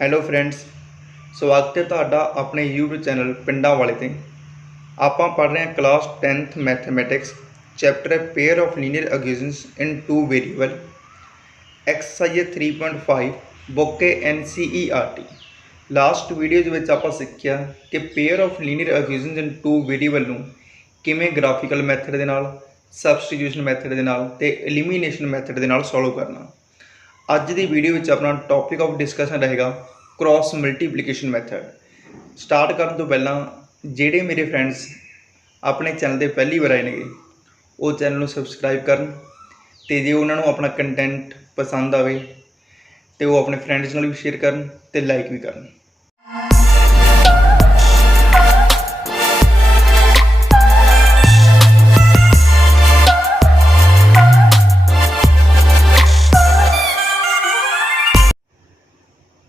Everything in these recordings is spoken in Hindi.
ਹੈਲੋ ਫਰੈਂਡਸ, ਸਵਾਗਤ ਹੈ ਤੁਹਾਡਾ ਆਪਣੇ YouTube ਚੈਨਲ ਪਿੰਡਾਂ ਵਾਲੇ 'ਤੇ। ਆਪਾਂ ਪੜ੍ਹ ਰਹੇ ਹਾਂ class 10th mathematics, chapter pair of linear equations in two variable, exercise 3.5 book NCERT। Last video ਦੇ ਵਿੱਚ ਆਪਾਂ ਸਿੱਖਿਆ ਕਿ pair of linear equations in two variable ਨੂੰ ਕਿਵੇਂ ਗ੍ਰਾਫੀਕਲ ਮੈਥਡ ਦੇ ਨਾਲ, ਸਬਸਟੀਟਿਊਸ਼ਨ ਮੈਥਡ ਦੇ ਨਾਲ ਅਤੇ ਐਲੀਮੀਨੇਸ਼ਨ ਮੈਥਡ ਦੇ ਨਾਲ ਸੋਲਵ ਕਰਨਾ। ਅੱਜ ਦੀ ਵੀਡੀਓ ਵਿੱਚ ਆਪਣਾ ਟੌਪਿਕ ਆਫ ਡਿਸਕਸ਼ਨ ਰਹੇਗਾ ਕ੍ਰੋਸ ਮਲਟੀਪਲੀਕੇਸ਼ਨ ਮੈਥਡ। ਸਟਾਰਟ ਕਰਨ ਤੋਂ ਪਹਿਲਾਂ ਜਿਹੜੇ ਮੇਰੇ ਫਰੈਂਡਸ ਆਪਣੇ ਚੈਨਲ 'ਤੇ ਪਹਿਲੀ ਵਾਰ ਆਏ ਨੇਗੇ ਉਹ ਚੈਨਲ ਨੂੰ ਸਬਸਕ੍ਰਾਈਬ ਕਰਨ, ਅਤੇ ਜੇ ਉਹਨਾਂ ਨੂੰ ਆਪਣਾ ਕੰਟੈਂਟ ਪਸੰਦ ਆਵੇ ਅਤੇ ਉਹ ਆਪਣੇ ਫਰੈਂਡਸ ਨਾਲ ਵੀ ਸ਼ੇਅਰ ਕਰਨ ਅਤੇ ਲਾਈਕ ਵੀ ਕਰਨ।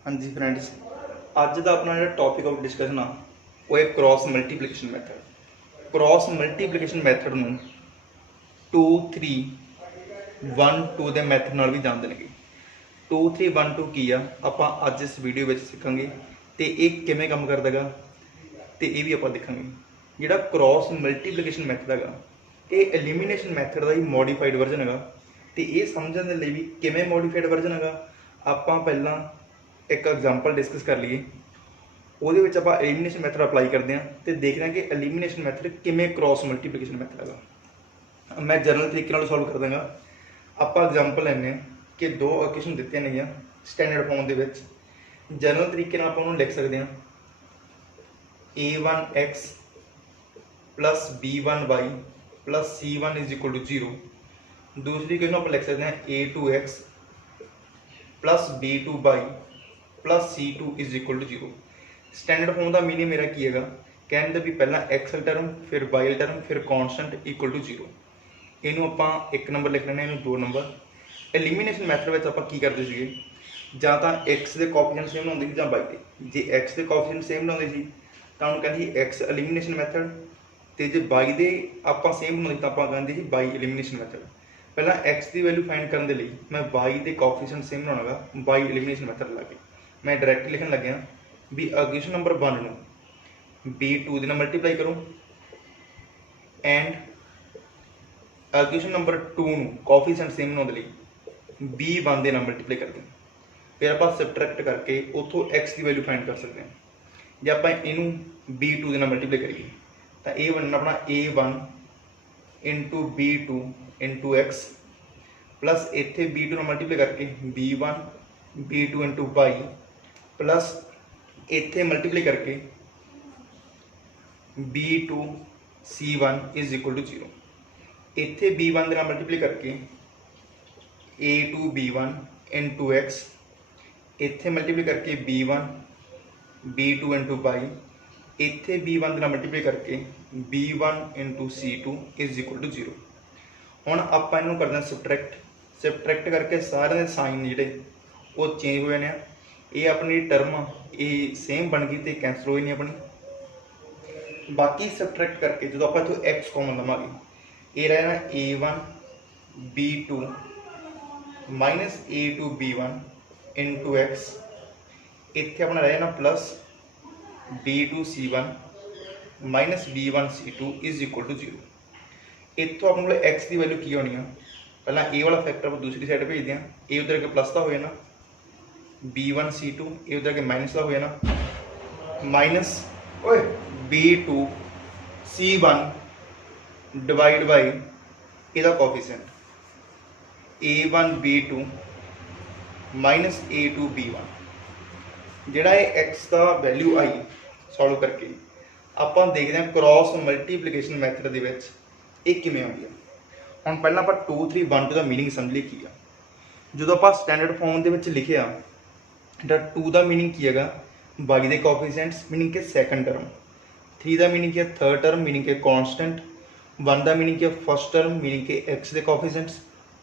ਹਾਂਜੀ ਫਰੈਂਡਸ, ਅੱਜ ਦਾ ਆਪਣਾ ਜਿਹੜਾ ਟੌਪਿਕ ਆਫ ਡਿਸਕਸ਼ਨ ਆ ਉਹ ਹੈ cross multiplication method. Cross multiplication method ਨੂੰ 2 3 1 2 ਦੇ ਮੈਥਡ ਨਾਲ ਵੀ ਜਾਣਦੇ ਨੇਗੇ। 2 3 1 2 ਕੀ ਆ ਆਪਾਂ ਅੱਜ ਇਸ ਵੀਡੀਓ ਵਿੱਚ ਸਿੱਖਾਂਗੇ, ਅਤੇ ਇਹ ਕਿਵੇਂ ਕੰਮ ਕਰਦਾ ਗਾ ਅਤੇ ਇਹ ਵੀ ਆਪਾਂ ਦੇਖਾਂਗੇ। ਜਿਹੜਾ ਕ੍ਰੋਸ ਮਲਟੀਪਲੀਕੇਸ਼ਨ ਮੈਥਡ ਹੈਗਾ ਇਹ ਐਲੀਮੀਨੇਸ਼ਨ ਮੈਥਡ ਦਾ ਹੀ ਮੋਡੀਫਾਈਡ ਵਰਜ਼ਨ ਹੈਗਾ, ਅਤੇ ਇਹ ਸਮਝਣ ਦੇ ਲਈ ਵੀ ਕਿਵੇਂ ਮੋਡੀਫਾਈਡ ਵਰਜ਼ਨ ਹੈਗਾ ਆਪਾਂ ਪਹਿਲਾਂ ਇੱਕ ਐਗਜ਼ਾਮਪਲ ਡਿਸਕਸ ਕਰ ਲਈਏ। ਉਹਦੇ ਵਿੱਚ ਆਪਾਂ ਐਲੀਮੀਨੇਸ਼ਨ ਮੈਥਡ ਅਪਲਾਈ ਕਰਦੇ ਹਾਂ ਅਤੇ ਦੇਖਦੇ ਹਾਂ ਕਿ ਐਲੀਮੀਨੇਸ਼ਨ ਮੈਥਡ ਕਿਵੇਂ ਕ੍ਰੋਸ ਮਲਟੀਪਲੀਕੇਸ਼ਨ ਮੈਥਡ ਹੈਗਾ। ਮੈਂ ਜਨਰਲ ਤਰੀਕੇ ਨਾਲ ਸੋਲਵ ਕਰ ਦਾਂਗਾ। ਆਪਾਂ ਐਗਜ਼ਾਮਪਲ ਲੈਂਦੇ ਹਾਂ ਕਿ ਦੋ ਇਕੁਏਸ਼ਨ ਦਿੱਤੀਆਂ ਨੇਗੀਆਂ ਸਟੈਂਡਰਡ ਫਾਰਮ ਦੇ ਵਿੱਚ। ਜਨਰਲ ਤਰੀਕੇ ਨਾਲ ਆਪਾਂ ਉਹਨੂੰ ਲਿਖ ਸਕਦੇ ਹਾਂ a1x + b1y + c1 = 0। ਦੂਸਰੀ ਇਕੁਏਸ਼ਨ ਆਪਾਂ ਲਿਖ ਸਕਦੇ ਹਾਂ a2x + b2y + c2 = 0। Standard farm ਦਾ ਮੀਨਿੰਗ ਮੇਰਾ ਕੀ ਹੈਗਾ, ਕਹਿੰਦੇ ਵੀ ਪਹਿਲਾਂ ਐਕਸਲ ਟਰਮ, ਫਿਰ ਵਾਈ ਟਰਮ, ਫਿਰ ਕੌਨਸਟੈਂਟ = 0। ਇਹਨੂੰ ਆਪਾਂ 1 ਨੰਬਰ ਲਿਖ ਲੈਂਦੇ ਹਾਂ, ਇਹਨੂੰ 2 ਨੰਬਰ। ਐਲੀਮੀਨੇਸ਼ਨ ਮੈਥਡ ਵਿੱਚ ਆਪਾਂ ਕੀ ਕਰਦੇ ਸੀਗੇ, ਜਾਂ ਤਾਂ ਐਕਸ ਦੇ ਕੋਐਫੀਸ਼ੀਐਂਟ ਸੇਮ ਬਣਾਉਂਦੇ ਸੀ ਜਾਂ ਵਾਈ ਦੇ। ਜੇ ਐਕਸ ਦੇ ਕੋਐਫੀਸ਼ੀਐਂਟ ਸੇਮ ਬਣਾਉਂਦੇ ਸੀ ਤਾਂ ਉਹਨੂੰ ਕਹਿੰਦੇ ਸੀ ਐਕਸ ਐਲੀਮੀਨੇਸ਼ਨ ਮੈਥਡ, ਅਤੇ ਜੇ ਵਾਈ ਦੇ ਆਪਾਂ ਸੇਮ ਬਣਾਉਂਦੇ ਤਾਂ ਆਪਾਂ ਕਹਿੰਦੇ ਸੀ ਵਾਈ ਐਲੀਮੀਨੇਸ਼ਨ ਮੈਥਡ। ਪਹਿਲਾਂ ਐਕਸ ਦੀ ਵੈਲਿਊ ਫਾਈਂਡ ਕਰਨ ਦੇ ਲਈ ਮੈਂ ਵਾਈ ਦੇ ਕੋਐਫੀਸ਼ੀਐਂਟ ਸੇਮ ਬਣਾਉਣਾਗਾ ਵਾਈ ਐਲੀਮੀਨੇਸ਼ਨ ਮੈਥਡ ਲਾ ਕੇ। ਮੈਂ ਡਾਇਰੈਕਟ ਲਿਖਣ ਲੱਗਿਆ ਵੀ ਇਕੁਏਸ਼ਨ ਨੰਬਰ 1 ਨੂੰ b2 ਦੇ ਨਾਲ ਮਲਟੀਪਲਾਈ ਕਰੋ, ਐਂਡ ਇਕੁਏਸ਼ਨ ਨੰਬਰ 2 ਨੂੰ ਕੋਐਫੀਸ਼ੀਐਂਟ ਸੇਮ ਬਣਾਉਣ ਦੇ ਲਈ b1 ਦੇ ਨਾਲ ਮਲਟੀਪਲਾਈ ਕਰਦੇ ਹਾਂ। ਫਿਰ ਆਪਾਂ ਸਬਟਰੈਕਟ ਕਰਕੇ ਉੱਥੋਂ x ਦੀ ਵੈਲਿਊ ਫਾਈਂਡ ਕਰ ਸਕਦੇ ਹਾਂ। ਜੇ ਆਪਾਂ ਇਹਨੂੰ b2 ਦੇ ਨਾਲ ਮਲਟੀਪਲਾਈ ਕਰੀਏ ਤਾਂ ਇਹ ਬਣਨਾ ਆਪਣਾ a1 × b2 × x ਪਲੱਸ ਇੱਥੇ b2 ਨਾਲ ਮਲਟੀਪਲਾਈ ਕਰਕੇ b1 b2 × y ਪਲੱਸ ਇੱਥੇ ਮਲਟੀਪਲਾਈ ਕਰਕੇ b2 c1 = 0। ਇੱਥੇ b1 ਦੇ ਨਾਲ ਮਲਟੀਪਲਾਈ ਕਰਕੇ a2 b1 × x, ਇੱਥੇ ਮਲਟੀਪਲਾਈ ਕਰਕੇ b1 b2 × y, ਇੱਥੇ b1 ਦੇ ਨਾਲ ਮਲਟੀਪਲਾਈ ਕਰਕੇ b1 × c2 = 0। ਹੁਣ ਆਪਾਂ ਇਹਨੂੰ ਕਰਦੇ ਹਾਂ ਸਬਟਰੈਕਟ ਕਰਕੇ ਸਾਰਿਆਂ ਦੇ ਸਾਈਨ ਜਿਹੜੇ ਉਹ ਚੇਂਜ ਹੋ ਜਾਣੇ ਆ। ਇਹ ਆਪਣੀ ਟਰਮ ਇਹ ਸੇਮ ਬਣ ਗਈ ਅਤੇ ਕੈਂਸਲ ਹੋਈ ਨਹੀਂ ਆਪਣੀ। ਬਾਕੀ ਸਬਟਰੈਕਟ ਕਰਕੇ ਜਦੋਂ ਆਪਾਂ ਇੱਥੋਂ x ਕਾਮਨ ਲਵਾਂਗੇ, ਇਹ ਰਹਿਣਾ a1 b2 - a2 b1 × x, ਇੱਥੇ ਆਪਣਾ ਰਹਿ ਜਾਣਾ plus b2 c1 - b1 c2 = 0। ਇੱਥੋਂ ਆਪਣੇ ਕੋਲ x ਦੀ ਵੈਲਿਊ ਕੀ ਹੋਣੀ ਆ, ਪਹਿਲਾਂ a ਵਾਲਾ ਫੈਕਟਰ ਆਪਾਂ ਦੂਸਰੀ ਸਾਈਡ ਭੇਜਦੇ ਹਾਂ। a ਉੱਧਰ ਕੇ ਪਲੱਸ ਦਾ ਹੋ ਜਾਣਾ, b1 c2 ਇਹ ਉੱਧਰ ਕੇ ਮਾਈਨਸ ਦਾ ਹੋ ਜਾਣਾ, ਮਾਈਨਸ b2 c1 ਡਿਵਾਈਡ ਬਾਈ ਇਹਦਾ coefficient a1 b2 - a2 b1। ਜਿਹੜਾ ਇਹ x ਦਾ ਵੈਲਿਊ ਆਈ ਸੋਲਵ ਕਰਕੇ ਆਪਾਂ ਦੇਖਦੇ ਹਾਂ ਕ੍ਰੋਸ ਮਲਟੀਪਲੀਕੇਸ਼ਨ ਮੈਥਡ ਦੇ ਵਿੱਚ ਇਹ ਕਿਵੇਂ ਆਉਂਦੀ ਆ। ਹੁਣ ਪਹਿਲਾਂ ਆਪਾਂ 2 3 1 2 ਦਾ ਮੀਨਿੰਗ ਸਮਝ ਲਈ ਕੀ ਆ। ਜਦੋਂ ਆਪਾਂ ਸਟੈਂਡਰਡ ਫਾਰਮ ਦੇ ਵਿੱਚ ਲਿਖਿਆ ਤਾਂ 2 ਦਾ ਮੀਨਿੰਗ ਕੀ ਹੈਗਾ, y ਦੇ ਕੋਐਫੀਸ਼ੀਐਂਟਸ ਮੀਨਿੰਗ ਕਿ ਸੈਕੰਡ ਟਰਮ, 3 ਦਾ ਮੀਨਿੰਗ ਕੀ ਹੈ ਥਰਡ ਟਰਮ ਮੀਨਿੰਗ ਕਿ ਕੌਨਸਟੈਂਟ, 1 ਦਾ ਮੀਨਿੰਗ ਕੀ ਹੈ ਫਸਟ ਟਰਮ ਮੀਨਿੰਗ ਕਿ x ਦੇ ਕੋਐਫੀਸ਼ੀਐਂਟਸ,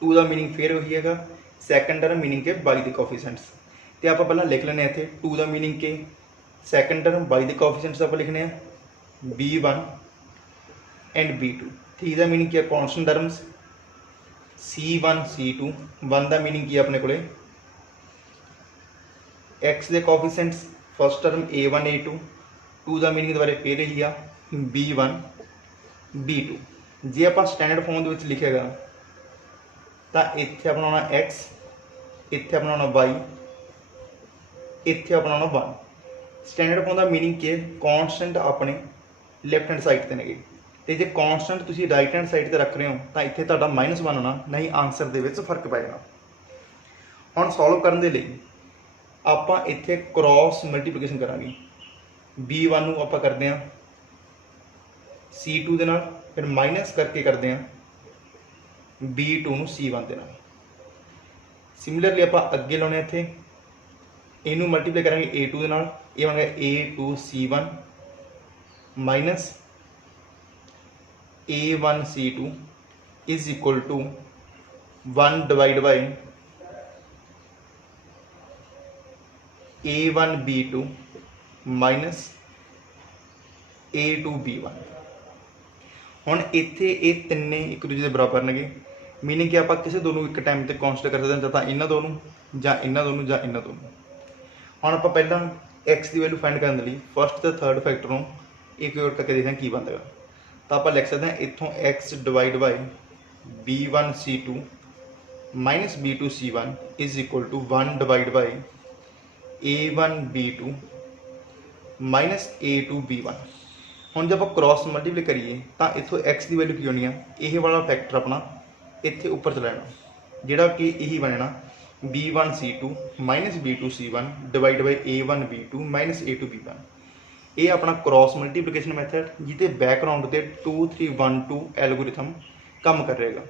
2 ਦਾ ਮੀਨਿੰਗ ਫਿਰ ਉਹੀ ਹੈਗਾ ਸੈਕੰਡ ਟਰਮ ਮੀਨਿੰਗ ਕਿ y ਦੇ ਕੋਐਫੀਸ਼ੀਐਂਟਸ। ਅਤੇ ਆਪਾਂ ਪਹਿਲਾਂ ਲਿਖ ਲੈਂਦੇ ਹਾਂ ਇੱਥੇ 2 ਦਾ ਮੀਨਿੰਗ ਕਿ ਸੈਕੰਡ ਟਰਮ y ਦੇ ਕੋਐਫੀਸ਼ੀਐਂਟਸ ਆਪਾਂ ਲਿਖਣੇ ਆ b1 and b2। 3 the meaning ਕੀ ਹੈ ਕੌਨਸਟੈਂਟ ਟਰਮਸ C1 C2। 1 ਦਾ ਮੀਨਿੰਗ ਕੀ ਹੈ ਆਪਣੇ ਕੋਲੇ एक्स के coefficients first term a1 a2 two का मीनिंग दोबारा फिर यही आ b1 b2। जे आप स्टैंडर्ड फॉर्म के लिखेगा तो इत्थे अपना आना x, इत्थे अपना आना y, इत्थे अपना आना 1। स्टैंडर्ड फॉर्म का मीनिंग क्या है, कॉन्सटेंट अपने लैफ्ट हैंड साइड पर ने, तो जो कॉन्सटेंट तुम राइट हैंड साइड पर रख रहे हो तो इत्थे तुहाडा -1 आना, नहीं आंसर दे विच फर्क पेगा। हुण सॉल्व करने के लिए आपां इत्थे क्रॉस मल्टीप्लीकेशन करांगे। b1 नूं आपां करदे हां c2 दे नाल, फिर माइनस करके करदे हां b2 नूं c1 दे नाल। सिमिलरली आपां अगे लाउने इत्थे इनू मल्टीप्लाई करांगे a2 दे नाल, ये बन गया a2 c1 minus a1 c2 is equal to 1 divide by a1 b2 minus a2 b1। हुण इत्थे ये तिन्ने एक दूजे के बराबर ने, मीनिंग कि आप किसी दोनों एक टाइम पर कॉन्सटेंट कर सकते हैं, जां इन्हां दोनों जां इन्हां दोनों जां इन्हां दोनों। हुण आपां पहलां एक्स की वैल्यू फाइंड करने लिए फस्ट तो थर्ड फैक्टर नूं एक और करके देखते हैं की बनता। तो आप लिख सकते हैं इत्थों x divide by b1 c2 minus b2 c1 is equal to 1 divide by a1 b2 minus a2 b1। हुण जब आप क्रॉस मल्टीप्लाई करिए तो इत्थों एक्स की वैल्यू की होनी है, यह वाला फैक्टर अपना इत्थे उपर चला जाना, जिहड़ा कि यही बनना b1 c2 minus b2 c1 divide by a1 b2 minus a2 b1। ये अपना क्रॉस मल्टीप्लीकेशन मैथड जिते बैकग्राउंड से 2312 एल्गोरिथम काम कर रहेगा,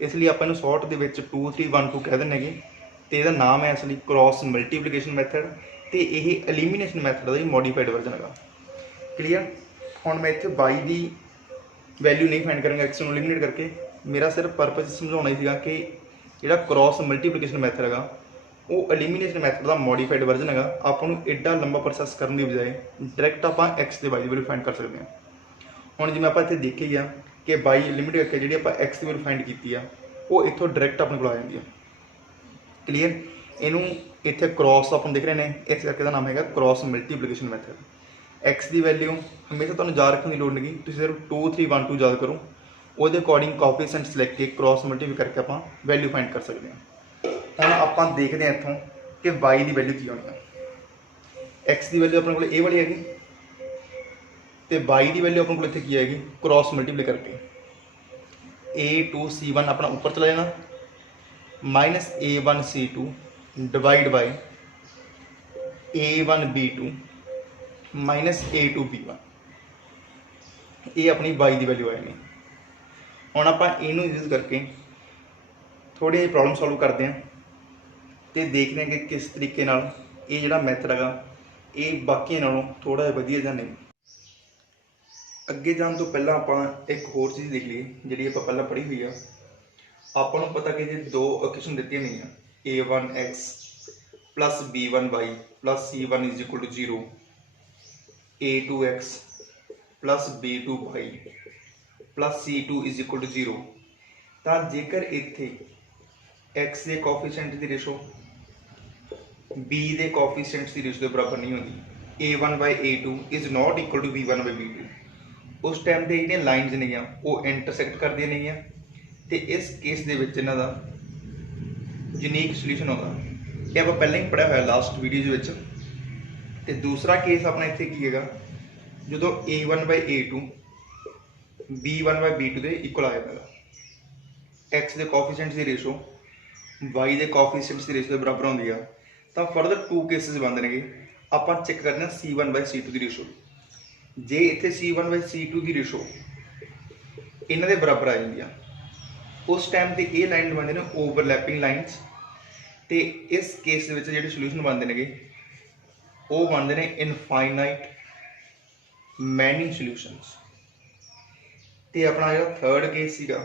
इसलिए आप शॉर्ट के 2312 कह देंगे। तो यह नाम है असली क्रॉस मल्टीप्लीकेशन मैथड, तो यह एलिमीनेशन मैथड का मॉडिफाइड वर्जन है। क्लीयर। हुण मैं इत्थे y की वैल्यू नहीं फाइंड करूँगा एक्स को एलिमीनेट करके, मेरा सिर्फ परपज समझाना ही था कि जो क्रॉस मल्टीप्लीकेशन मैथड है वो एलिमीनेशन मैथड का मॉडिफाइड वर्जन है। आपको एडा लंबा प्रोसैस करने की बजाय डायरैक्ट आप एक्स के वाई की वैल्यू फाइंड कर सकते हैं। हुण जिवें आप इत्थे देखे ही आ कि वाई लिमिट करके जी आप एक्स की वैल्यू फाइंड की है वो इत्थों डायरैक्ट अपने को आ जाती है। क्लीयर। इनू इत्थे क्रॉस आप देख रहे हैं, इस करके नाम है क्रॉस मल्टीप्लीकेशन मैथड। एक्स की वैल्यू हमेशा तुहानूं याद रखने की लोड़ नहीं, तुसीं सिर्फ 2312 याद करो, वो अकॉर्डिंग कोफिशिएंट्स लिख के क्रॉस मल्टीप्लाई करके आप वैल्यू फाइंड कर सकते हैं। हम आप देखते हैं इतों कि वाई की वैल्यू की होनी है। एक्स की वैल्यू अपने को ये वाली हैगी, तो वाई की वैल्यू अपने को इतने की आएगी क्रॉस मल्टीप्लाई करके a2 c1 अपना ऊपर चला जाना minus a1 c2 divide by a1 b2 minus a2 b1। ये अपनी वाई की वैल्यू आएगी। हुण आप इनू यूज करके थोड़ी जी प्रॉब्लम सॉल्व करते हैं तो देखते हैं कि किस तरीके नाल ये जिहड़ा मैथड है ये बाकी नालों थोड़ा जिहा वधिया जां नहीं। अगे जाने तो पहला आप एक होर चीज़ देख लीए जी आप पहला पढ़ी हुई है। आपको पता कि जी दो इक्वेशन दी नहीं है a1x plus b1y plus c1 is equal to 0, a2x plus b2y plus c2 is equal to 0। तो जेकर इत्थे एक्स के कोफिशिएंट की रेशो बी के कोफिशिएंट्स की रेशो के बराबर नहीं होती, a1 by a2 is not equal to b1 by b2, उस टाइम पर जो लाइनस ने वो इंटरसैक्ट कर दी नहीं, तो इस केस के इन्हों का यूनीक सोल्यूशन होगा। ये आप पहले ही पढ़िया हुआ लास्ट वीडियो। तो दूसरा केस अपना इतने की है जो a1 by a2 b1 by b2 के इक्वल आ जाएगा, एक्स के कोफिशिएंट्स की रेशो वाई के कोफिशिएंट्स की रेशो के बराबर होती है। तो फर्दर टू केसिस बनते हैं, आप चेक करते हैं c1 बाई c2 की रेशो। जे इतने c1 बाई c2 की रेशो इन्हों के बराबर आ जाती है, उस टाइम पर ये लाइन बनते हैं ओवरलैपिंग लाइनस। तो इस केस जो सोल्यूशन बनते हैं वो बनते हैं इनफाइनाइट मैनी सोल्यूशनस। तो अपना जो थर्ड केस सीगा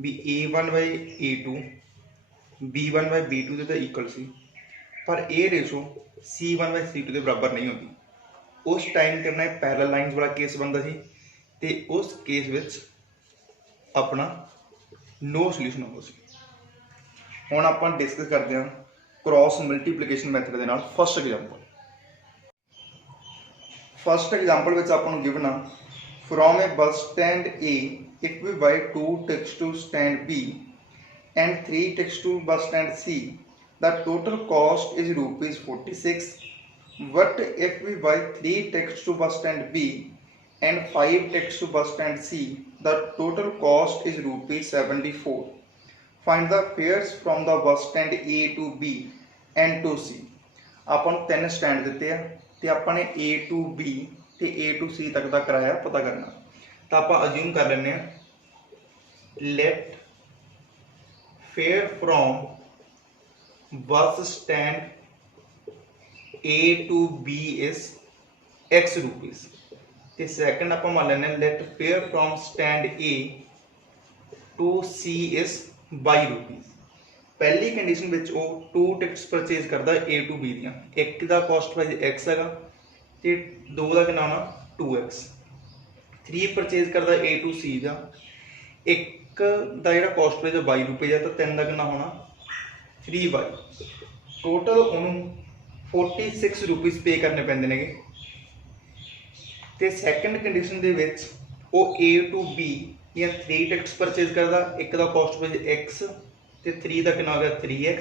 भी a1 by a2 b1 by b2 के इक्वल सी, पर यह रेशो c1 बाई c2 के बराबर नहीं होती। उस टाइम करना पैरेलल लाइन्स वाला केस बनता सी, तो उस केस विच अपना नो सोल्यूशन होगा सी। हुण आपां डिस्कस करते हैं क्रॉस मल्टीप्लीकेशन मैथड के नाल फस्ट एग्जाम्पल विच आपां नूं given uh from a bus stand a if we buy 2 tickets to stand B and 3 tickets to bus stand C, the total cost is rupees 46. What if we buy 3 tickets to bus stand B and 5 tickets to bus stand C, the total cost is rupees 74. Find the fares from the bus stand A to B and to C. ਆਪਾਂ ਨੂੰ ਤਿੰਨ ਸਟੈਂਡ ਦਿੱਤੇ ਆ ਤੇ ਆਪਾਂ ਨੇ A to B ਤੇ A to C ਤੱਕ ਦਾ ਕਿਰਾਇਆ ਪਤਾ ਕਰਨਾ। ਤਾਂ ਆਪਾਂ ਅਜ਼ਿਊਮ ਕਰ ਲੈਂਦੇ ਆ let fare from bus stand A to B is X rupees ਤੇ ਸੈਕੰਡ ਆਪਾਂ ਮੰਨ ਲੈਂਦੇ ਆ let fare from stand A to C is Y rupees। पहली कंडीशन विच वो 2 टिकट्स परचेज करता A to B दियां, एक दा कॉस्ट प्राइस X हैगा ते दो दा कितना होना 2X। 3 परचेज करता A to C दा, एक दा जिहड़ा कॉस्ट प्राइस Y रुपए है तो 3 दा कितना होना 3Y। टोटल उन्होंने 46 रुपीज़ पे करने पैंदे नेगे। ते सैकेंड कंडीशन दे विच वो A to B या 3 टिकट्स परचेज करता, एक दा कॉस्ट प्राइस X ਤੇ 3 ਦਾ ਕਿੰਨਾ ਹੋ ਗਿਆ 3x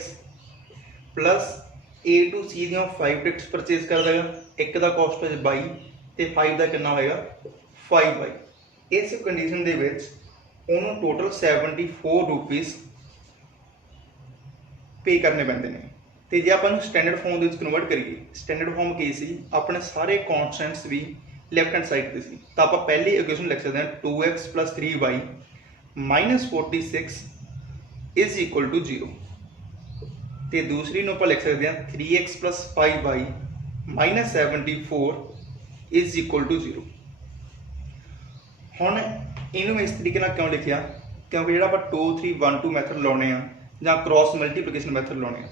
plus A to C ਦੀਆਂ 5 ਟਿਕਟਸ ਪਰਚੇਜ਼ ਕਰ ਦੇਗਾ, ਇੱਕ ਦਾ ਕਾਸਟ ਹੈ 22 ਤੇ 5 ਦਾ ਕਿੰਨਾ ਹੋਏਗਾ 5y। ਇਸ ਕੰਡੀਸ਼ਨ ਦੇ ਵਿੱਚ ਉਹਨੂੰ ਟੋਟਲ 74 ਰੁਪੀਸ ਪੇ ਕਰਨੇ ਪੈਂਦੇ ਨੇ। ਤੇ ਜੇ ਆਪਾਂ ਨੂੰ ਸਟੈਂਡਰਡ ਫਾਰਮ ਦੇ ਵਿੱਚ ਕਨਵਰਟ ਕਰੀਏ, ਸਟੈਂਡਰਡ ਫਾਰਮ ਕੀ ਸੀ ਆਪਣੇ ਸਾਰੇ ਕਨਸਟੈਂਟਸ ਵੀ ਲੈਫਟ ਹੈਂਡ ਸਾਈਡ ਤੇ ਸੀ, ਤਾਂ ਆਪਾਂ ਪਹਿਲੀ ਇਕੁਏਸ਼ਨ ਲਿਖ ਸਕਦੇ ਹਾਂ 2x + 3y - 46 is equal to 0 ਤੇ दूसरी ਨੂੰ ਆਪਾਂ ਲਿਖ ਸਕਦੇ ਹਾਂ 3x + 5y - 74 is equal to 0। ਹੁਣ ਇਹਨੂੰ ਇਸ ਤਰੀਕੇ ਨਾਲ ਕਿਉਂ ਲਿਖਿਆ ਕਿਉਂਕਿ ਜਿਹੜਾ ਆਪਾਂ 2 3 1 2 ਮੈਥਡ ਲਾਉਣੇ ਆ ਜਾਂ ਕ੍ਰਾਸ ਮਲਟੀਪਲੀਕੇਸ਼ਨ ਮੈਥਡ ਲਾਉਣੇ ਆ,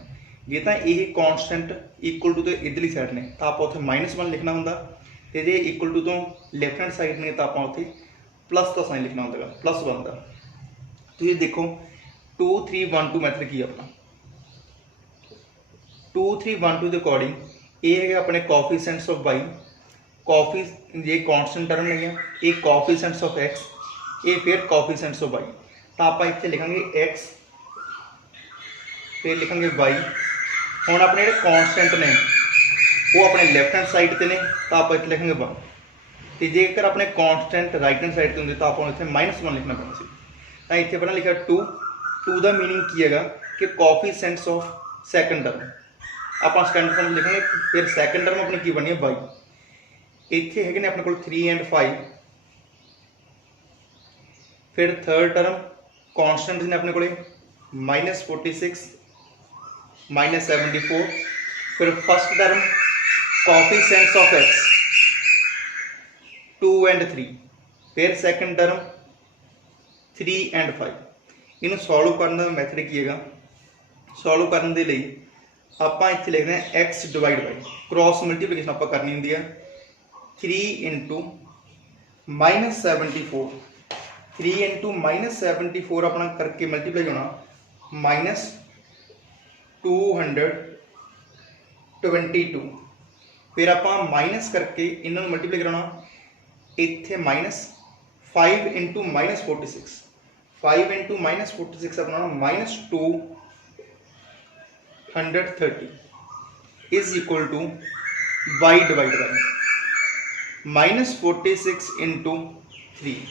ਜੇ ਤਾਂ ਇਹ ਕਾਂਸਟੈਂਟ ਇਕੁਅਲ ਟੂ ਤੇ ਇਧਰਲੀ ਸਾਈਡ ਨੇ ਤਾਂ ਆਪਾਂ ਉੱਥੇ -1 ਲਿਖਣਾ ਹੁੰਦਾ, ਤੇ ਜੇ ਇਕੁਅਲ ਟੂ ਤੋਂ ਲੈਫਟ ਹੈਂਡ ਸਾਈਡ ਨੇ ਤਾਂ ਆਪਾਂ ਉੱਥੇ ਪਲੱਸ ਦਾ ਸਾਈਨ ਲਿਖਣਾ ਹੁੰਦਾ +1 ਦਾ। ਤੁਸੀਂ ਦੇਖੋ 2 3 1 2 मैथड की अपना 2 3 1 2 के अकॉर्डिंग ये है अपने कोफिशिएंट्स ऑफ y, कॉफी ये कांस्टेंट टर्म नहीं है, ये कोफिशिएंट्स ऑफ x, ये फिर कोफिशिएंट्स ऑफ y। तो आप इतने लिखेंगे x फिर लिखेंगे y। हुण अपने जो कांस्टेंट ने वो अपने लैफ्ट हैंड साइड पर ने तो आप इतने लिखेंगे 1, तो जेकर अपने कांस्टेंट राइट हैंड साइड पर होंगे तो आप इतने -1 लिखना पैना सी। तो इतने पहला लिखा 2 ਦਾ मीनिंग की है कि कोफिशिएंट्स ऑफ सैकेंड टर्म आप स्टैंडर्ड फॉर्म लिखेंगे, फिर सैकेंड टर्म अपनी की बनी है y। इतने है अपने को 3 and 5, फिर थर्ड टर्म कॉन्स्टेंट ने अपने को -46 - 74, फिर first term coefficients of x 2 and 3, फिर सैकेंड टर्म 3 and 5। इन्हों सॉल्व करने का मैथड की है, सॉल्व करने के लिए आप इतने लिखते हैं x divide by cross multiplication आप करनी होंगी है 3 × -74, 3 × -74 अपना करके मल्टीप्लाई होना -222, फिर आप माइनस करके इन्होंने मल्टीप्लाई कराना इतने -5 × -46, 5 × -46 अपना -230 is equal to y divide by -46 × 3,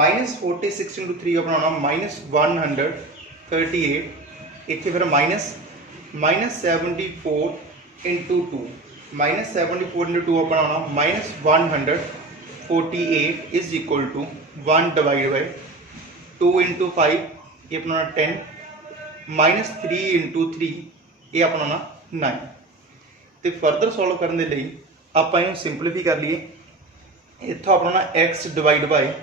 -46 × 3 अपना -138, इतने फिर -74 × 2, -74 × 2 अपना -148 is equal to 1 divide by 2 × 5 ये अपना 10, -3 × 3 ये अपना 9। तो फर्दर सॉल्व करने के लिए आप इन्हें सिंपलीफाई कर लिए, इतों अपना x डिवाइड बाय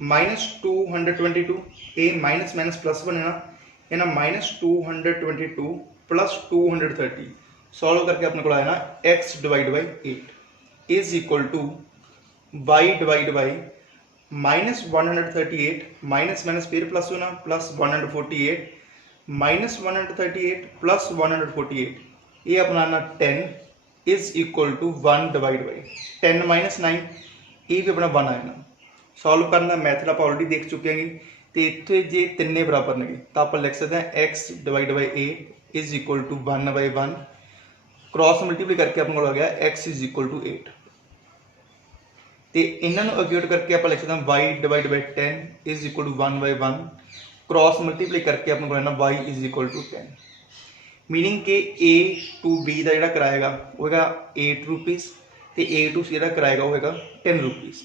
-222, ये माइनस माइनस प्लस बनना है ना -222 + 230, सॉल्व करके अपने को आया ना x divide by 8 is equal to y divide by -138 minus minus फिर प्लस होना +148 -138 प्लस 148 ये अपना ना 10 is equal to 1 divide by 10 minus 9 ये भी अपना 1 आएगा। सॉल्व करना मैथड आप ऑलरेडी देख चुके हैं। तो इतने जे तिन्ने बराबर ने तो आप लिख सकते हैं x divide by 8 is equal to 1 by 1 cross multiply करके अपने को आ गया x इज इक्वल टू 8। तो इन्होंने अक्यूट करके आप लिख सकते हैं y divide by 10 is equal to 1 by 1 cross multiply करके अपने को लेना y is equal to 10। Meaning कि A टू B का जो कराएगा होगा 8 रुपीज़ तो A टू C का कराएगा होगा 10 रुपीज़।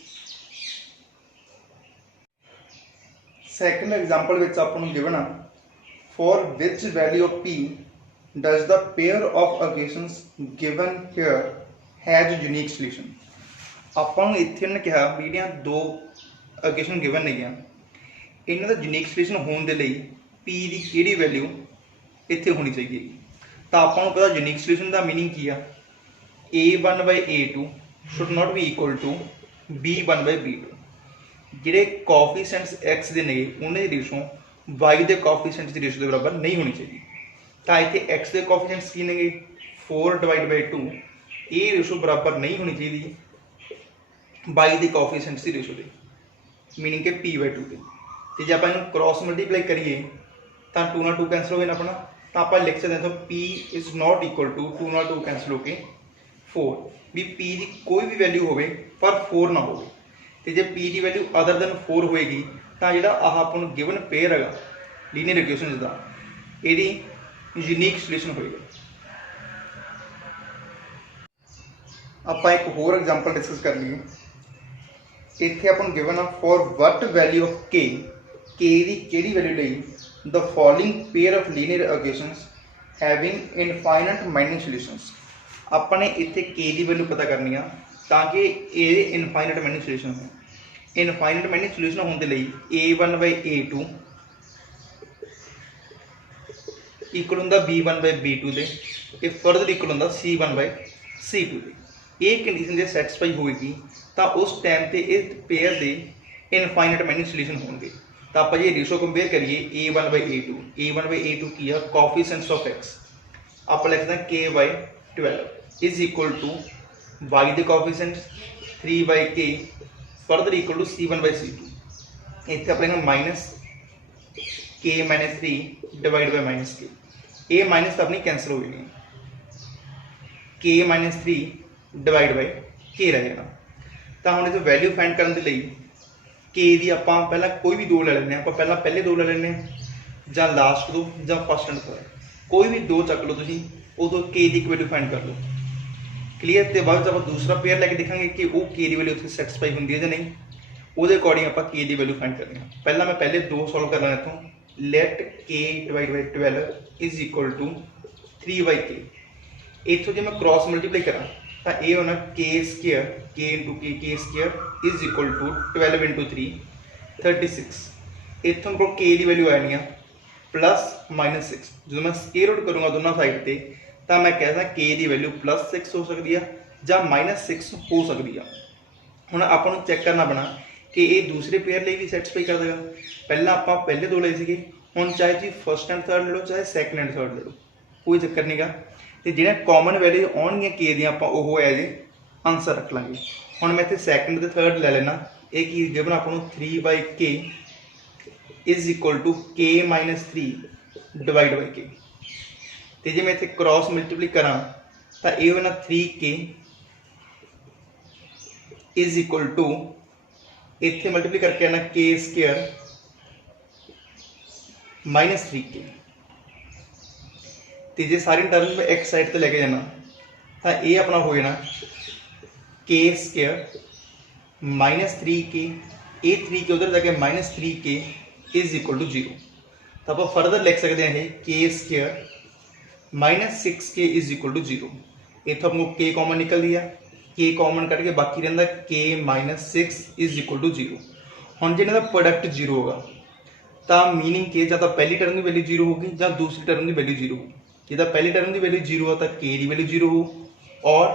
सैकेंड एग्जाम्पल में आपको गिवन आ for which value of P does the pair of equations given here has unique solution. ਆਪਾਂ ਨੂੰ ਇੱਥੇ ਨੇ ਕਿਹਾ ਵੀ ਜਿਹੜੀਆਂ ਦੋ ਇਕੁਏਸ਼ਨ ਗਿਵਨ ਨੇਗੀਆਂ ਇਹਨਾਂ ਦਾ ਯੂਨੀਕ ਸੋਲੂਸ਼ਨ ਹੋਣ ਦੇ ਲਈ p ਦੀ ਕਿਹੜੀ ਵੈਲਿਊ ਇੱਥੇ ਹੋਣੀ ਚਾਹੀਦੀ ਹੈ। ਤਾਂ ਆਪਾਂ ਨੂੰ ਪਤਾ ਯੂਨੀਕ ਸੋਲੂਸ਼ਨ ਦਾ ਮੀਨਿੰਗ ਕੀ ਆ a1 a2 should not be equal to b1 b2। ਜਿਹੜੇ ਕੋਐਫੀਸ਼ੀਐਂਟਸ x ਦੇ ਨੇ ਉਹਨਾਂ ਦੀ ਰੇਸ਼ੋ y ਦੇ ਕੋਐਫੀਸ਼ੀਐਂਟਸ ਦੀ ਰੇਸ਼ੋ ਦੇ ਬਰਾਬਰ ਨਹੀਂ ਹੋਣੀ ਚਾਹੀਦੀ। ਤਾਂ ਇੱਥੇ x ਦੇ ਕੋਐਫੀਸ਼ੀਐਂਟਸ ਕੀ ਨੇਗੇ 4 ਡਿਵਾਈਡ ਬਾਈ 2 ਇਹ ਰੇਸ਼ੋ ਬਰਾਬਰ ਨਹੀਂ ਹੋਣੀ ਚਾਹੀਦੀ y ਦੇ ਕੋਐਫੀਸ਼ੀਐਂਟਸ ਦੀ ਰੇਸ਼ੋ ਦੇ मीनिंग के p/2 ਤੇ। ਤੇ ਜੇ ਆਪਾਂ ਇਹਨੂੰ क्रॉस ਮਲਟੀਪਲਾਈ ਕਰੀਏ ਤਾਂ 2 ਨਾਲ 2 ਕੈਂਸਲ ਹੋ ਜਾਣਾ ਆਪਣਾ। ਤਾਂ ਆਪਾਂ ਲਿਖ ਸਕਦੇ ਹਾਂ p is not equal to 2 ਨਾਲ 2 ਕੈਂਸਲ ਹੋ ਕੇ 4 ਵੀ p ਦੀ ਕੋਈ ਵੀ ਵੈਲਿਊ ਹੋਵੇ ਪਰ 4 ਨਾ ਹੋਵੇ। ਤੇ ਜੇ p ਦੀ ਵੈਲਿਊ ਅਦਰ ਦੈਨ 4 ਹੋਏਗੀ ਤਾਂ ਜਿਹੜਾ ਆਹ ਆਪਾਂ ਨੂੰ ਗਿਵਨ ਪੇਅਰ ਹੈਗਾ ਲੀਨੀਅਰ ਇਕੁਏਸ਼ਨਸ ਦਾ ਇਹਦੀ ਯੂਨੀਕ ਸੋਲੂਸ਼ਨ ਹੋਏਗਾ। ਆਪਾਂ ਇੱਕ ਹੋਰ ਐਗਜ਼ਾਮਪਲ ਡਿਸਕਸ ਕਰ ਲਈਏ। ਇੱਥੇ ਆਪਾਂ ਨੂੰ ਗਿਵਨ ਆ for what value of k ਦੀ ਕਿਹੜੀ ਵੈਲਿਊ ਲਈ the following pair of linear equations having infinite many solutions. ਆਪਾਂ ਨੇ ਇੱਥੇ k ਦੀ ਵੈਲਿਊ ਪਤਾ ਕਰਨੀ ਆ ਤਾਂ ਕਿ ਇਹ ਇਨਫਾਈਨਾਈਟ ਮਾਈਨਿੰਗ ਸੋਲੂਸ਼ਨ ਹੋਵੇ। ਇਨਫਾਈਨਾਈਟ ਮਾਈਨਿੰਗ ਸੋਲੂਸ਼ਨ ਹੋਣ ਦੇ ਲਈ a1 a2 ਇਕੁਅਲ ਹੁੰਦਾ b1 b2 ਦੇ ਇਹ ਫਰਦਰ ਇਕੁਅਲ ਹੁੰਦਾ c1 c2 ਦੇ। ਇਹ ਕੰਡੀਸ਼ਨ ਜੇ ਸੈਟੀਸਫਾਈ ਹੋਏਗੀ ਤਾਂ ਉਸ ਟਾਈਮ ਤੇ ਇਸ ਪੇਅਰ ਦੇ ਇਨਫਾਈਨਾਈਟ ਮਾਈਨਿੰਗ ਸੋਲੂਸ਼ਨ ਹੋਣਗੇ। ਤਾਂ ਆਪਾਂ ਜੇ ਰੇਸ਼ੋ ਕੰਪੇਅਰ ਕਰੀਏ a1 a2 ਕੀ ਆ ਕੋਐਫੀਸ਼ੀਐਂਟਸ ਆਫ x ਆਪਾਂ ਲਿਖਦੇ ਹਾਂ k/12 is equal to y ਦੇ ਕੋਐਫੀਸ਼ੀਐਂਟਸ 3/k further equal to c1 c2। ਇੱਥੇ ਆਪਾਂ ਲਿਖਾਂਗੇ minus k - 3 divide by minus k ਇਹ ਮਾਈਨਸ ਤਾਂ ਆਪਣੀ ਕੈਂਸਲ ਹੋ ਜਾਣੀ k - 3 डिवाइड बाय k रह जाना। तो हम इस वैल्यू फाइंड करने के लिए k की आप पहला कोई भी दो ले लें आप पहले दो ले लें या लास्ट दो या फस्ट एंड थर्ड कोई भी दो चक लो तुम उदो k की वैल्यू फाइंड कर लो क्लीयर। तो बाद आप दूसरा पेयर लैके देखा कि वो k की वैल्यू उत्थे सैटिस्फाई होंगी है या नहीं वो अकॉर्डिंग आप k की वैल्यू फाइंड करनी है। पहला मैं पहले दो सॉल्व कर लेना इतों let k divide by 12 is equal to 3/k। इतों जो मैं क्रॉस मल्टीप्लाई करा तो ये होना k square k into k square is equal to 12 into 3 36। इतों को k की वैल्यू आनी है +-6। जो मैं स्क्वायर रूट करूँगा दोनों साइड से तो मैं कहता k की वैल्यू +6 हो सकती है या -6 हो सकती है। हुण आपां नूं चैक करना पैना कि ये दूसरे पेयर लिए भी सैटिस्फाई कर देगा। पहला आप पहले दो ले थे हुण चाहे तुसीं फस्ट एंड थर्ड ले लो चाहे सैकेंड एंड थर्ड ले लो कोई चक्कर नहीं गा। तो जो कॉमन वैल्यू आउणगियां k दी आपां ओह एज आंसर रख लांगे। हुण मैं इत्थे सैकेंड ते थर्ड ले लेना ये की गिवन आपां नूं 3/k is equal to k - 3 divide by k। तो जे मैं इत्थे क्रॉस मल्टीप्लाई करा तो ये होना 3k इज इक्वल टू इत्थे मल्टीप्लाई करके आना k स्क्वायर -3k। तो जो सारी टर्म में एक साइड तो लेके जाना तो ये अपना हो जाना k स्क्वायर -3k ये 3k उधर जाके -3k इज इक्वल टू 0। तो आप फर्दर लिख सकते हैं k square -6k is equal to 0। इतों आपको k कॉमन निकल दिया k कॉमन कट के बाकी रहा k -6 इज इक्वल टू 0। हम जो इन्हों का प्रोडक्ट 0 होगा तो मीनिंग के या तो पहली टर्म की वैल्यू 0 होगी या दूसरी टर्म की वैल्यू 0 होगी। जिदा पहली टर्म की वैल्यू 0 है तो k की वैल्यू 0 हो और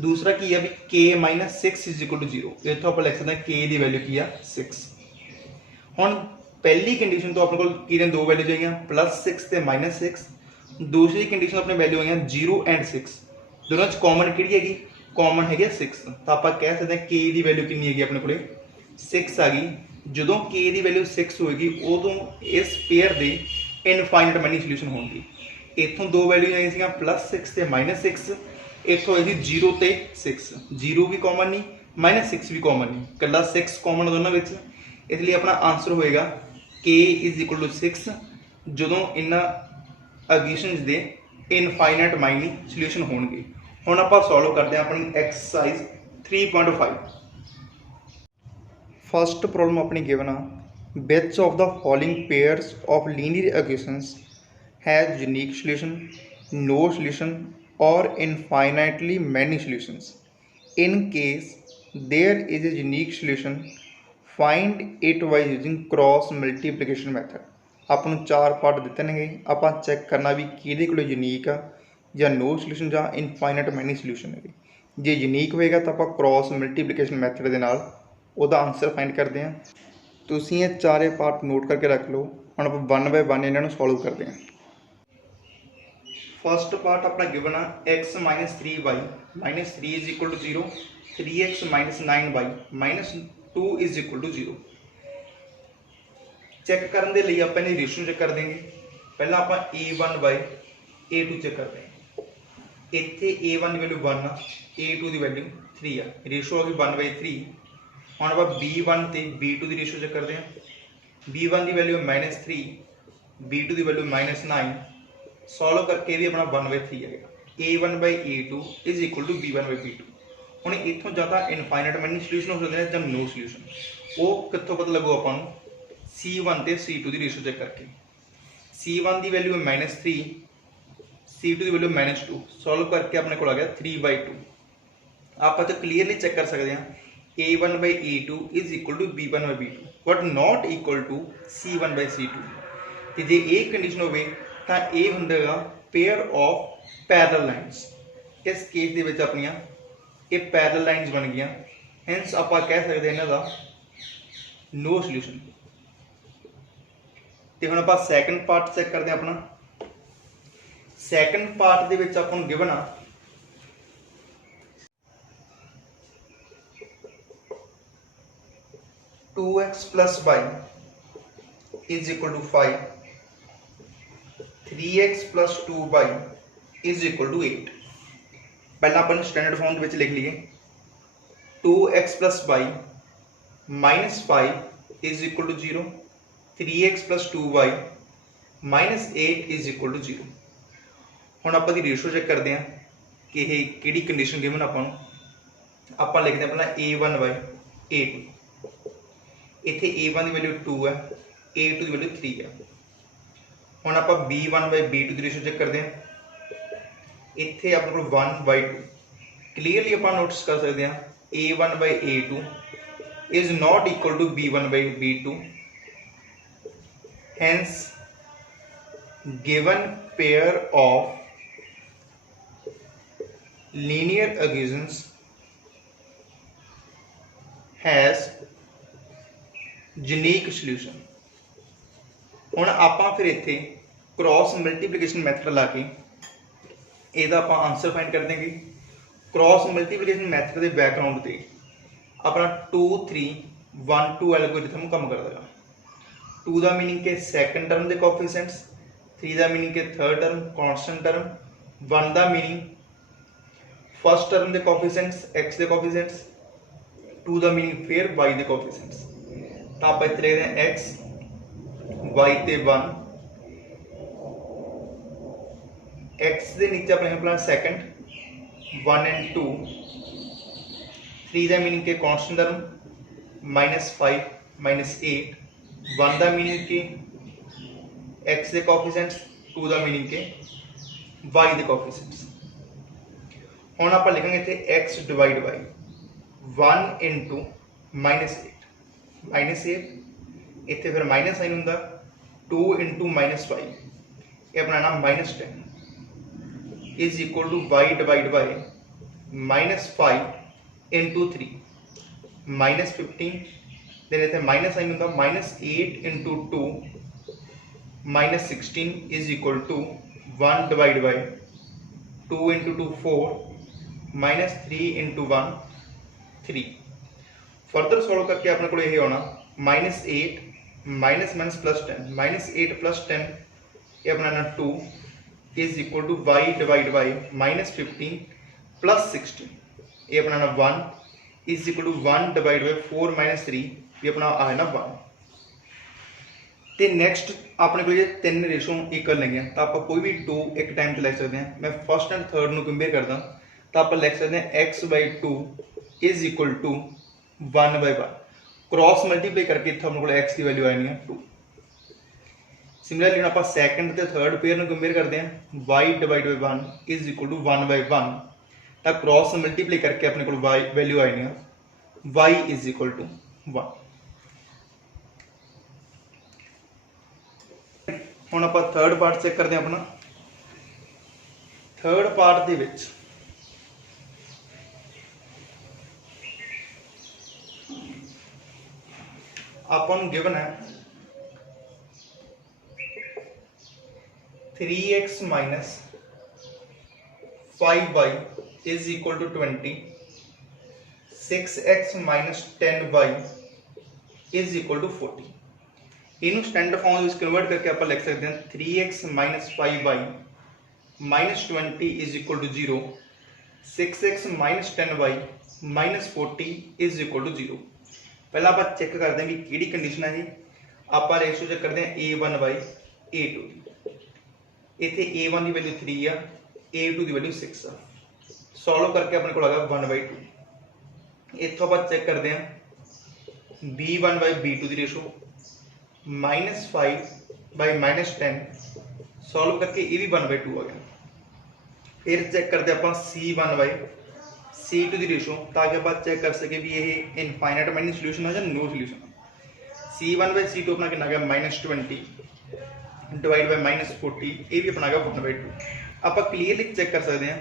दूसरा की है भी k - 6 इज इक्वल टू 0। इतों आप लिख सकते हैं k की वैल्यू की है 6। हुण पहली कंडीशन तो अपने को दो वैल्यूज आई +6 ਤੇ -6, दूसरी कंडीशन अपने वैल्यू आई 0 एंड 6, दोनों च कॉमन किहड़ी हैगी, कॉमन है 6, तो आप कह सकते हैं के की वैल्यू कितनी हैगी अपने को 6 आ गई। जो के की वैल्यू 6 होएगी उदों इस पेयर के इनफाइनाइट मैनी सोल्यूशन होंगे। इतों दो वैल्यू आई सी +6 ਤੇ -6, इतों आई 0 ਤੇ 6, 0 भी कॉमन नहीं -6 भी कॉमन नहीं, कला 6 कॉमन दोनों में, इसलिए अपना आंसर होएगा k = 6 जो इन्होंने एग्जीशनस के इनफाइनाइट माइनी सोल्यूशन होंगे। हुण आपां सॉल्व करते हैं अपनी एक्सरसाइज 3.5। फर्स्ट प्रॉब्लम अपनी गिवन आ which of the following pairs of linear equations has unique solution, no solution और infinitely many solutions. In case there is a unique solution find it by using cross multiplication method. ਆਪਾਂ ਨੂੰ 4 ਪਾਰਟ ਦਿੱਤੇ ਨੇਗੇ, ਆਪਾਂ ਚੈੱਕ ਕਰਨਾ ਵੀ ਕਿਹਦੇ ਕੋਲ ਯੂਨੀਕ ਆ ਜਾਂ ਨੋ ਸੋਲੂਸ਼ਨ ਜਾਂ ਇਨਫਾਈਨਾਈਟ ਮੈਨੀ ਸੋਲੂਸ਼ਨ ਹੈਗੇ। ਜੇ ਯੂਨੀਕ ਹੋਏਗਾ ਤਾਂ ਆਪਾਂ ਕ੍ਰਾਸ ਮਲਟੀਪਲੀਕੇਸ਼ਨ ਮੈਥਡ ਦੇ ਨਾਲ ਉਹਦਾ ਆਨਸਰ ਫਾਈਂਡ ਕਰਦੇ ਹਾਂ। ਤੁਸੀਂ ਇਹ ਚਾਰੇ ਪਾਰਟ ਨੋਟ ਕਰਕੇ ਰੱਖ ਲਓ। ਹੁਣ ਆਪਾਂ 1 ਬਾਏ 1 ਇਹਨਾਂ ਨੂੰ ਸੋਲਵ ਕਰਦੇ ਹਾਂ। फस्ट पार्ट अपना गिवन आ x - 3y - 3 = 0, 3x - 9y - 2 = 0। Check करने के लिए आप रेशो चेक कर देंगे। पहला आप a1/a2 चेक करते हैं। इतने a1 की वैल्यू 1 आ, a2 की वैल्यू 3 आ, रेशो आ गई 1/3। हम आप b1 तो b2 की रेशो चेक करते हैं। b1 की वैल्यू -3, b2 की वैल्यू -9, सॉल्व करके भी अपना 1/3 है। a1/a2 = b1/b2। ਹੁਣ इतों ज़्यादा इनफाइनाइट मैनी सोल्यूशन हो सकते हैं ਜਾਂ नो सोल्यूशन, वो कितों पता लगू अपन C1 ਤੇ C2 की रेशो चेक करके। C1 की वैल्यू है -3, C2 की वैल्यू -2, सॉल्व करके अपने को आ गया 3/2। आप तो क्लीयरली चेक कर सकते हैं a1/a2 = b1/b2 but not equal to C1/C2। तो जे ये कंडीशन हो ਤਾਂ ਇਹ ਹੁੰਦਾ पेयर ऑफ पैरल लाइन्स। इस केस ਦੇ ਵਿੱਚ ਆਪਣੀਆਂ ਇਹ पैरल लाइन्स बन गई, हैंस ਆਪਾਂ ਕਹਿ ਸਕਦੇ ਇਹਨਾਂ ਦਾ नो सोल्यूशन। ਤੇ ਹੁਣ ਆਪਾਂ ਸੈਕੰਡ ਪਾਰਟ ਚੈੱਕ ਕਰਦੇ ਹਾਂ। ਆਪਣਾ ਸੈਕੰਡ ਪਾਰਟ ਦੇ ਵਿੱਚ ਆਪਾਂ ਨੂੰ ਗਿਵਨ ਆ 2x + y = 5, 3x + 2y = 8। पहला अपन स्टैंडर्ड फॉर्म में लिख लीए 2x + y - 5 = 0, 3x + 2y - 8 = 0। ਹੁਣ ਆਪਾਂ ਦੀ ਰੇਸ਼ੋ ਚੈੱਕ ਕਰਦੇ हैं कि ਇਹ ਕਿਹੜੀ ਕੰਡੀਸ਼ਨ ਗਿਵਨ ਆਪਾਂ ਨੂੰ। ਆਪਾਂ ਲਿਖਦੇ ਹਾਂ ਪਹਿਲਾਂ a1/a2। ਇੱਥੇ a1 ਦੀ ਵੈਲਿਊ 2 ਹੈ, a2 ਦੀ ਵੈਲਿਊ 3 ਹੈ। ਹੁਣ ਆਪਾਂ b1/b2 की रेशो चेक करते हैं। इत्थे अपने को 1/2 क्लीयरली आप नोटिस कर सकते हैं a1/a2 is not equal to b1/b2, hence given pair of linear equations has unique solution. ਹੁਣ ਆਪਾਂ ਫਿਰ ਇੱਥੇ क्रॉस मल्टीप्लीकेशन मैथड ला के ਇਹਦਾ ਆਪਾਂ आंसर फाइंड कर देंगे। क्रॉस मल्टीप्लीकेशन मैथड के बैकग्राउंड से अपना 2 3 1 2 एल्गोरिथम काम कर देगा। 2 का मीनिंग के सैकेंड टर्म के कोफिशिएंट्स, 3 का मीनिंग के थर्ड टर्म कॉन्स्टेंट टर्म, 1 का मीनिंग फर्स्ट टर्म के कोफिशिएंट्स x के कोफिशिएंट्स, 2 का मीनिंग फिर y के कोफिशिएंट्स। तो आप इतने लिखते हैं x y ते 1, x के नीचे अपने अपना सैकेंड 1 एंड 2, 3 का मीनिंग के कॉन्स्टेंट टर्म -5 -8, 1 का मीनिंग के x के कोफिशिएंट्स, 2 का मीनिंग के y के कोफिशिएंट्स। हुण आप लिखेंगे इत्थे x डिवाइड बाय 1 इंटू -8 इत्थे फिर माइनस साइन हुंदा 2 इंटू -5 ये अपना नाम -10 is equal to y divide by -5 into 3 -15 then इतने माइनस साइन होंगे -8 into 2 -16 is equal to 1 divide by 2 into 2 4 -3 into 1 3। Further solve करके अपने को यह होना -8 माइनस माइनस प्लस 10 -8 प्लस 10 ये अपना 2 is equal to y divide by -15 plus 16 ये अपना 1 is equal to 1 divide by 4 -3 ये अपना आ है ना 1। तो नैक्सट अपने को ये 3 रेशो इक्वल लगे तो आप कोई भी 2 एक टाइम से लिख सकते हैं। मैं फर्स्ट एंड थर्ड में कंपेयर करदा तो आप लिख सकते हैं x/2 is equal to 1/1 cross multiply करके इतना अपने को x की वैल्यू आनी है 2। सिमिलरली आप सैकेंड तो थर्ड पेयर में कंपेयर करते हैं y divide by 1 is equal to 1/1 तो क्रॉस मल्टीप्लाई करके अपने को y वैल्यू आनी है y इज इक्वल टू 1। ਹੁਣ ਆਪਾਂ थर्ड पार्ट चेक करते हैं अपना। थर्ड पार्ट ਦੇ ਵਿੱਚ ਆਪਾਂ ਨੂੰ गिवन है 3x minus 5y is equal to 20, 6x minus 10y is equal to 40। इनू स्टैंडर्ड फॉर्म में कन्वर्ट करके आप लिख सकते हैं 3x minus 5y minus 20 is equal to 0, 6x minus 10y minus 40 is equal to 0। पहला आप चेक करते हैं कि किहड़ी कंडीशन है जी। आप रेशो चेक करते हैं a1/a2 इतने a1 की वैल्यू 3 आ a2 की वैल्यू 6 आ। सॉल्व करके अपने को आ गया 1/2। इतों आप चेक करते हैं b1/b2 की रेशो -5/-10 सॉल्व करके ये भी 1/2 आ गया। फिर चेक करते हैं आप c1/c2 की रेशो ताकि आप चेक कर सके भी ये इनफाइनाइट माइनस सोल्यूशन है या नो सोल्यूशन। c1/c2 अपना कितना गया -20 डिवाइड बाई -40 ये भी अपना गया 1/2। आप क्लीयरली चेक कर सकते हैं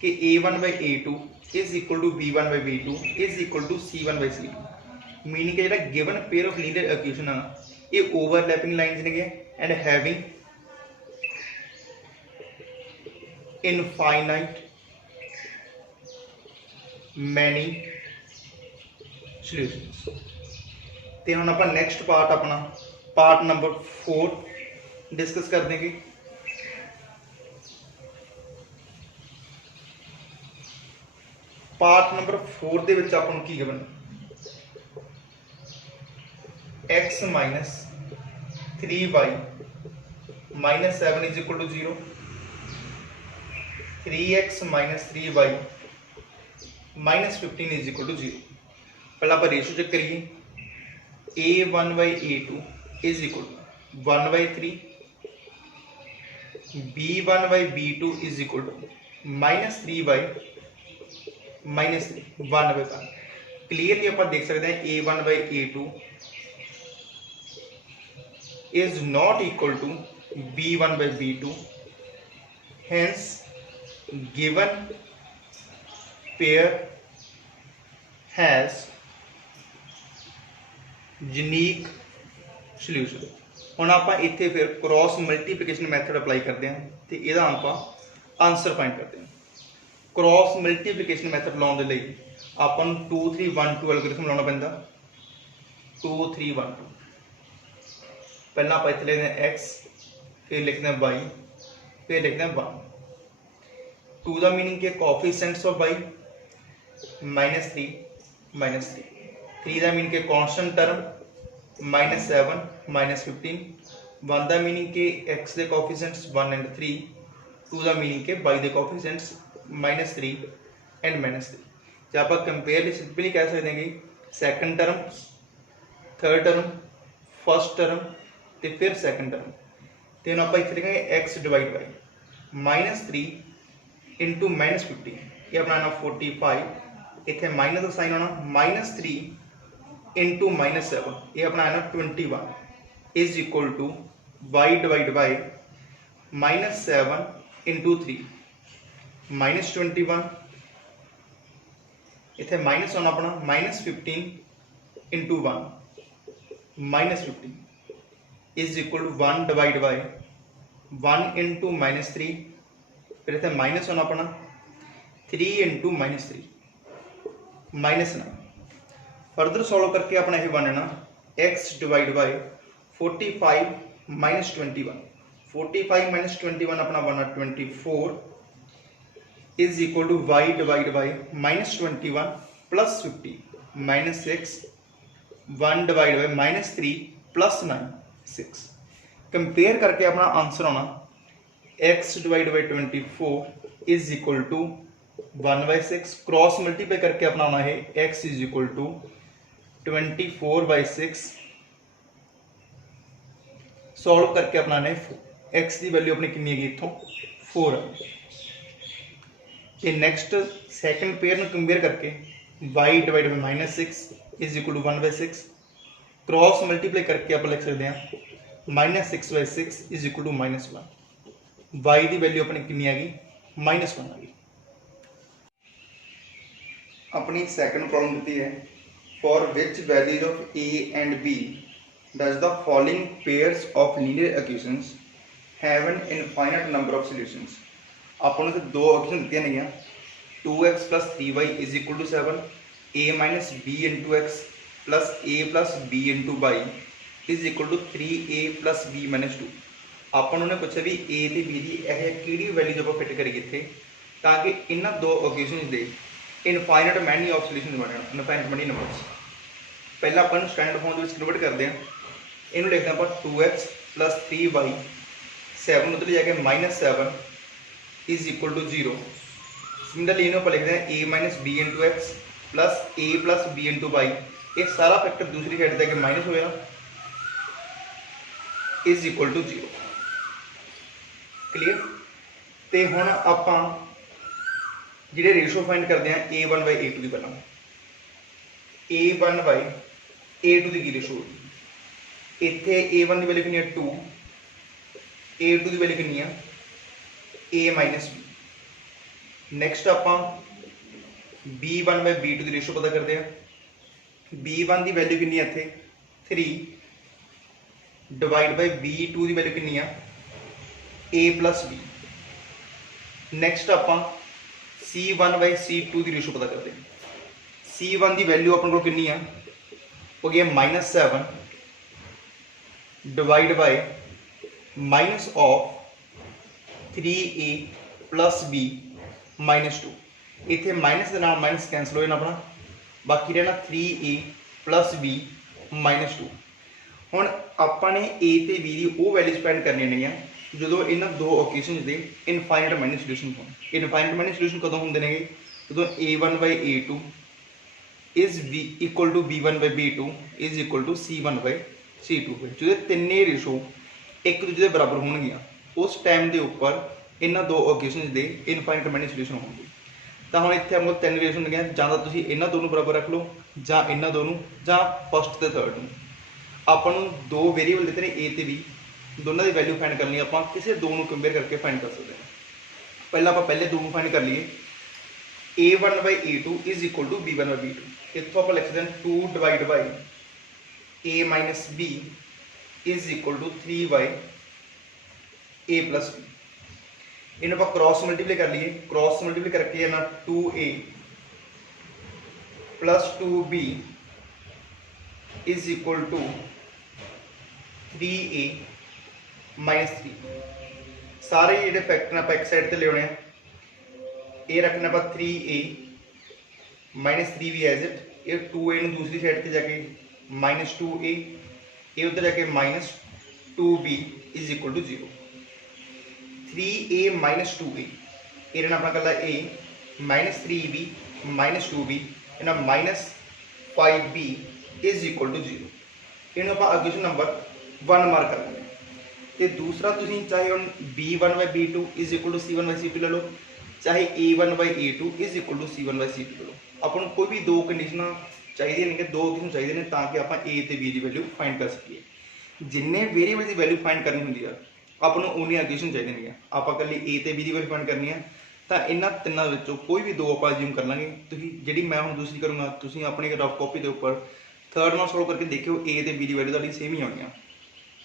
कि a1/a2 is equal to b1/b2 is equal to c1/c2 meaning कि जो given pair of linear equation है ये ओवरलैपिंग लाइन्स ने and having infinite many solutions. तो हम आप नैक्सट पार्ट अपना पार्ट नंबर 4 डिस्कस कर देंगे। पार्ट नंबर 4 ਦੇ ਵਿੱਚ ਆਪਾਂ ਨੂੰ ਕੀ given x minus 3y minus 7 is equal to 0, 3x minus 3y minus 15 is equal to 0। पहला आप रेशो चेक करिए a1/a2 is equal to 1/3, b1/b2 is equal to -3y -3 1/1। Clearly आप देख सकते हैं a1/a2 is not equal to b1/b2, hence given pair has unique solution। ਹੁਣ ਆਪਾਂ ਇੱਥੇ ਫਿਰ क्रॉस मल्टीप्लिकेशन मैथड अप्लाई करते हैं तो ਇਹਦਾ ਆਪਾਂ आंसर फाइंड करते हैं। क्रॉस मल्टीप्लिकेशन मैथड ਲਾਉਣ ਦੇ ਲਈ ਆਪਾਂ ਨੂੰ 2 3 1 2 ਐਲਗੋਰਿਥਮ ਲਾਉਣਾ ਪੈਂਦਾ। 2 3 1 2 पहला आप इतने लिखते हैं x फिर लिखते हैं y फिर लिखते हैं 1। 2 का मीनिंग के कोएफिशिएंट्स ऑफ y -3 -3। 3 का मीनिंग के कांस्टेंट टर्म -7 -15। 1 का मीनिंग के x के कोएफिशिएंट्स 1 एंड 3। 2 का मीनिंग के y के कोएफिशिएंट्स -3 एंड -3। जब आप कंपेयर सिंपली कह सकते हैं कि second term third term first term तो फिर सैकेंड टर्म तो आप इतने लिखेंगे x डिवाइड बाई -3 इंटू -15 ये अपना आना 45 इतने माइनस का साइन आना -3 इंटू -7 ये अपना आना 21 is equal to y divide by -7 into 3 -21 इतने माइनस आना अपना -15 into 1 minus 50 is equal to 1 divide by 1 into minus 3, फिर इतने माइनस होना अपना 3 into minus 3 minus 9। Further solve करके अपना ये बनना x divide by 45 minus 21, 45 minus 21 अपना बनना 24 is equal to y divide by minus 21 plus 50 minus 6, 1 divide by minus 3 plus 9 6। Compare करके अपना आंसर आना x divide by 24 is equal to 1/6, cross multiply करके अपना आना है x is equal to 24/6, solve करके अपना ने x की वैल्यू अपनी कितनी है इतों 4 है। नैक्सट सैकेंड पेयर कंपेयर करके y divide by minus 6 is equal to 1/6, cross multiply करके आप लिख सकते हैं minus 6/6 is equal to -1, y की वैल्यू अपनी कितनी आ गई -1 आ गई। अपनी सैकेंड प्रॉब्लम दी है for which values of a and b does the following pairs of linear equations have an infinite number of solutions. अपन को दो इक्वेशन दी नहीं 2x + 3y is equal to 7, a - b into x plus a + b into y is equal to 3a + b - 2। अपन ने पूछा भी a ਤੇ b ਦੀ ਇਹ ਕਿਹੜੀ ਵੈਲਿਊ ਆਪਾਂ ਫਿੱਟ ਕਰੀਏ ਇੱਥੇ ਤਾਂ ਕਿ ਇਹਨਾਂ ਦੋ ਇਕੁਏਸ਼ਨਸ ਦੇ ਇਨਫਾਈਨਾਈਟ ਮੈਨੀ ਆਫ ਸੋਲੂਸ਼ਨਸ ਬਣਨ, ਇਨਫਾਈਨਾਈਟ ਮੈਨੀ ਨੰਬਰਸ। ਪਹਿਲਾਂ ਆਪਾਂ ਨੂੰ ਸਟੈਂਡਰਡ ਫਾਰਮ ਦੇ ਵਿੱਚ ਕਨਵਰਟ ਕਰਦੇ ਹਾਂ, ਇਹਨੂੰ ਲਿਖਦੇ ਆਪਾਂ 2x + 3y 7 ਉੱਤੇ ਜਾ ਕੇ -7 इज इक्वल टू 0। सिमिलरली इन्हों पर लिखते हैं a - b into x plus a + b into y, ये सारा फैक्टर दूसरी साइड तक माइनस हो जाना इज इक्वल टू 0। क्लीयर। तो हुण आपां जिहड़े रेशो फाइंड करते हैं a1/a2 की, पहला a1/a2 की रेशो इत्थे a1 की वैल्यू कितनी है 2, a2 की वैल्यू कितनी है a - b। नैक्सट आपां b1/b2 की रेशो पता करते हैं, b1 की वैल्यू कितनी है इत्थे 3 डिवाइड बाय b2 की वैल्यू कितनी है a + b। नैक्सट आपां c1/c2 की रेशो पता करते हैं, c1 की वैल्यू अपन को कितनी है हो गया -7 डिवाइड बाय -3a + b -2। इत्थे माइनस के नाल माइनस कैंसल हो जाना अपना, बाकी रहना 3a + b -2। हुण आपां ने a ते b की वो वैल्यू स्पेंड करनी नहीं है जो इन्हां दो इक्वेशनस के इनफाइनाइट मैनी सोल्यूशन होण। इनफाइनाइट मैनी सोल्यूशन कदों होंदे ने जो a1/a2 is equal to b1/b2 is equal to c1/c2 जो तिन्ने रेशो एक दूजे के बराबर होणगियां, उस टाइम के उपर इन्हां दो इक्वेशनस के इनफाइनाइट मैनी सोल्यूशन होंगे। तो हुण इत्थे हमको 3 रेशो होंगे, जां तां तुसीं इन्हां दोनों बराबर रख लो, जां इन्हां दोनों, जां फस्ट ते थर्ड नूं। आपां नूं दो वेरीएबल दित्ते ने a ते b, दोनों की वैल्यू फाइंड करनी, आपां किसी दो नूं कंपेयर करके फाइंड कर सकते हैं। पहला आपां पहले दो नूं फाइंड कर लीए, a1/a2 is equal to b1/b2। इत्थों आपां लिख सकते हैं 2 divide by a - b is equal to 3/a + b। इन्हें आप क्रॉस मल्टीप्लाई कर लिए, क्रॉस मल्टीप्लाई करके ना 2a + 2b is equal to 3a - 3। सारे जो फैक्टर आप एक साइड से ले, ये रखना आप 3a - 3 भी एज इट, ये 2a दूसरी साइड से जाके -2a, ये उधर जाके -2b is equal to 0। 3a - 2a ये रहना अपना कला a -3b -2b इन्हें -5b इज इक्वल टू 0। इन्हें आप इक्वेशन नंबर 1 मार्क कर लेंगे। तो दूसरा तुम चाहे हम b1/b2 is equal to c1/c2 ले लो, चाहे a1/a2 is equal to c1/c2 ले लो। अपन कोई भी दो कंडीशन चाहिए नहीं, दो इक्वेशन चाहिए ने ताकि आप a ते b की वैल्यू फाइंड कर सकिए। जिन्ने वेरीएबल की वैल्यू फाइंड करनी होंगी है अपन उन्नी इक्वेशन चाहिए नहीं, आप कल a ते b की वैल्यू फाइंड करनी है, तो इन्होंने तिनों कोई भी दो आप अज्यूम कर लेंगे। जी मैं हम दूसरी करूँगा, तुम अपनी रफ कॉपी के उपर थर्ड नाल सोल्व करके देखियो ए ते बी दी वैल्यू तुहाडी सेम ही आउणी आ।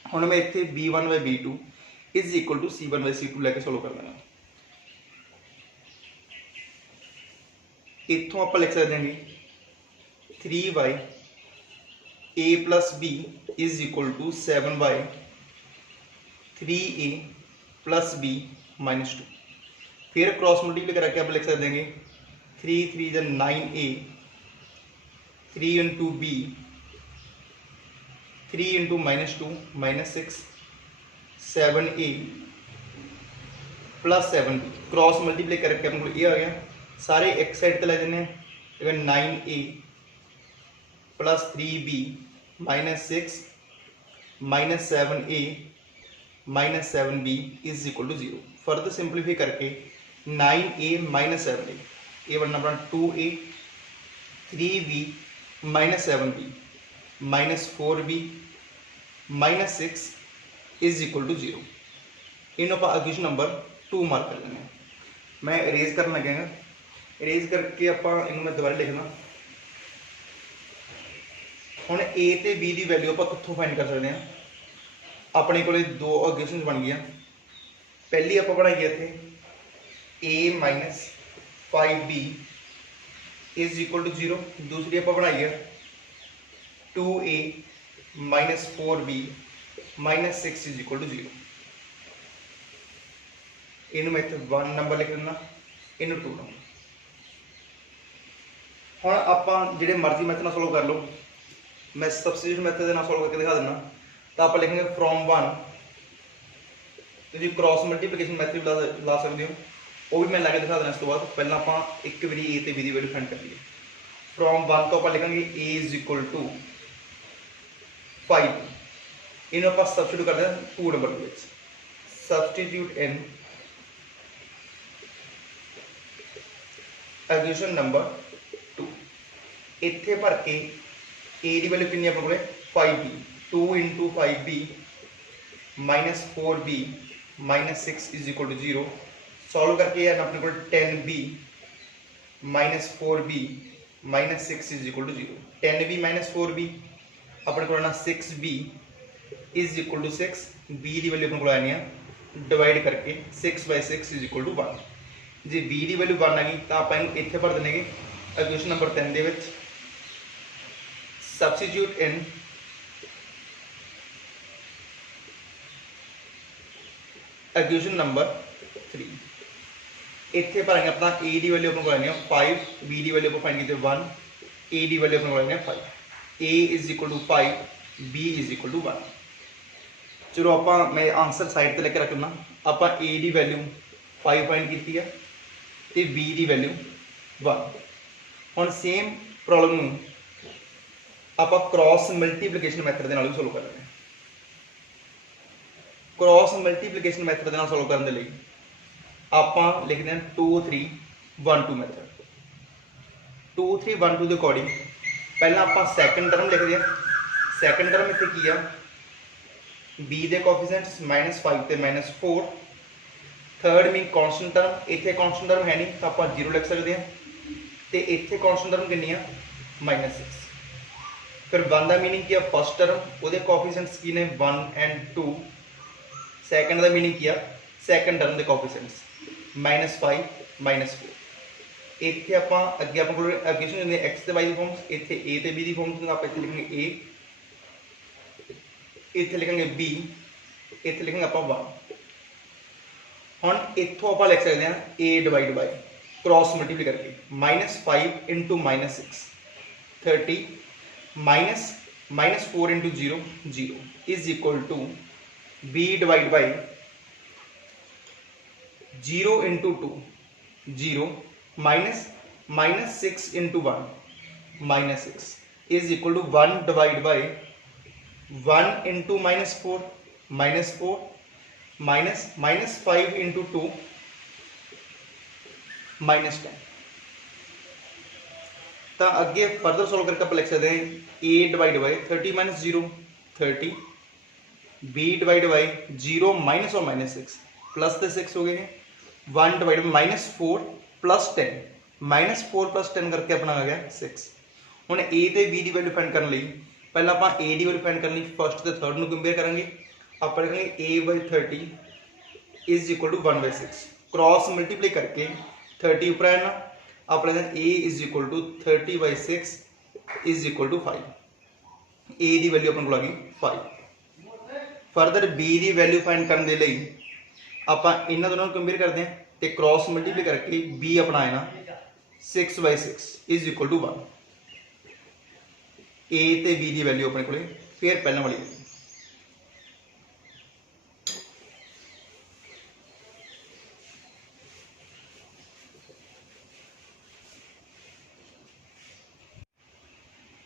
हुण मैं इत्थे b1/b2 is equal to c1/c2 लैके सोल्व कर देना। इत्थों आपां लिख सकदे हां 3y a plus b is equal to 7y 3a plus b minus 2। फिर क्रॉस मल्टीप्लाई करके आप लिख सकते हैं 3 3 9a 3 into b 3 into -2 -6 7a plus 7b। Cross multiply करके अपने को ये आ गया, सारे एक साइड पर ले जाने 9a plus 3b -6 -7a -7b is equal to 0। Further simplify करके 9a -7a ये बनना अपना 2a 3b -7b -4b -6 is equal to 0। इन आप इक्वेशन नंबर 2 मार्क कर लेंगे। मैं इरेज करना लगेगा, इरेज करके आप मैं दोबारा लिखना। हुण ए ते बी की वैल्यू आप कित्थों फाइंड कर सकते हैं? अपने को दो इक्वेशन बन गई। पहली आप बनाई इत्थे a minus 5b is equal to 0। दूसरी आप बनाई है 2a minus 4b minus 6 is equal to 0। इन मैं इत्थे 1 नंबर लिख देना, इन 2 नंबर। हुण आपां जिहड़े मर्जी मैथड नाल सोल्व कर लो, मैं सबस्टिट्यूशन मैथड दे नाल सोल्व करके दिखा देना। तो आप लिखेंगे फ्रॉम 1, तुम क्रॉस मल्टीप्लिकेशन मैथड भी ला सकते हो, वो भी मैं ला के दिखा देना। इस तो बाद पहला आप एक बारी ए ते बी दी वैल्यू फाइंड कर लीए। फ्रॉम 1 तो आप लिखेंगे a इज इक्वल टू 5। इन आप सबस्टिट्यूट कर दें 2 नंबर के सबस्टिट्यूट इन इक्वेशन नंबर 2। इत्थे भर के a की वैल्यू कितनी अपने को 5b 2 into 5b minus 4b minus 6 is equal to 0। Solve करके अपने को 10b minus 4b minus 6 is equal to 0। 10b minus 4b अपने को 6b is equal to 6। b की वैल्यू अपने को आनी है डिवाइड करके 6/6 इज इक्वल टू 1। जे b की वैल्यू 1 आ गई तो आप इत्थे भर देंगे इक्वेशन नंबर 3 दे विच सबस्टिट्यूट इन इक्वेशन नंबर 3। इत्थे भरेंगे अपना a की वैल्यू अपने को आनी है 5, b की वैल्यू फाइंड की 1, a की वैल्यू अपने को आनी है 5। a is equal to 5, b is equal to 1। चलो आप मैं आंसर साइड पर लेकर रखना। आप a की वैल्यू 5 फाइंड की है तो b की वैल्यू 1। हुण सेम प्रॉब्लम आप क्रॉस मल्टीप्लिकेशन मैथड के नाल भी सोल्व कर लेंगे। क्रॉस मल्टीप्लिकेशन मैथड के नाल सोल्व करने लई आपां लिखते हैं 2 3 1 2 मैथड। 2 3 1 2 के अकॉर्डिंग पहला आपां सैकेंड टर्म लिखते हैं। सैकेंड टर्म इत्थे की आ b के कोएफिशिएंट्स -5 ते -4। थर्ड मीन कॉन्स्टेंट टर्म, इत्थे कॉन्स्टेंट टर्म है नहीं तो आपां 0 लिख सकते हैं। तो इत्थे कॉन्स्टेंट टर्म कितनी आ -6। फिर 1 का मीनिंग क्या फर्स्ट टर्म, वो कोएफिशिएंट्स की ने 1 एंड 2। सैकेंड का मीनिंग क्या सैकेंड टर्म के कोएफिशिएंट्स -5 -4। इत्थे आपां अगे अपने को इक्वेशन ने x ते y दी फॉर्म्स, इत्थे a ते b दी फॉर्म्स। आप इत्थे लिखेंगे a, इत्थे लिखेंगे b, इत्थे लिखेंगे आप 1। हुण इत्थों आप लिख सकते हैं a divide by cross multiply करके -5 into -6 30 -4 into 0 0 is equal to b divide by 0 into 2 0 -6 into 1 -6 is equal to 1 divide by 1 into -4 -4 -5 into 2 -10। तो अगे फर्दर सोल्व करके आप लिख सकते हैं a divide bye 30 -0 30 b divide by 0 minus और -6 प्लस के 6 हो गए हैं। 1 डिवाइड बाय -4 प्लस 10 -4 प्लस 10 करके अपना आ गया 6। हुण ए ते बी की वैल्यू फाइंड करने लई पहला आपां ए की वैल्यू फाइंड करने फर्स्ट ते थर्ड नूं कंपेयर करांगे। आपां लिखांगे a/30 is equal to 1/6 cross multiply करके 30 ऊपर आना आप लिखेंगे a is equal to 30/6 is equal to 5। a की वैल्यू अपन को आ गई 5। फरदर b की वैल्यू फाइंड करने के लिए आप इन्होंने दोनों कंपेयर करते हैं तो क्रॉस मल्टीप्लाई करके b अपना आना 6/6 इज इक्वल टू 1। a ते b की वैल्यू अपने को फिर पहले वाली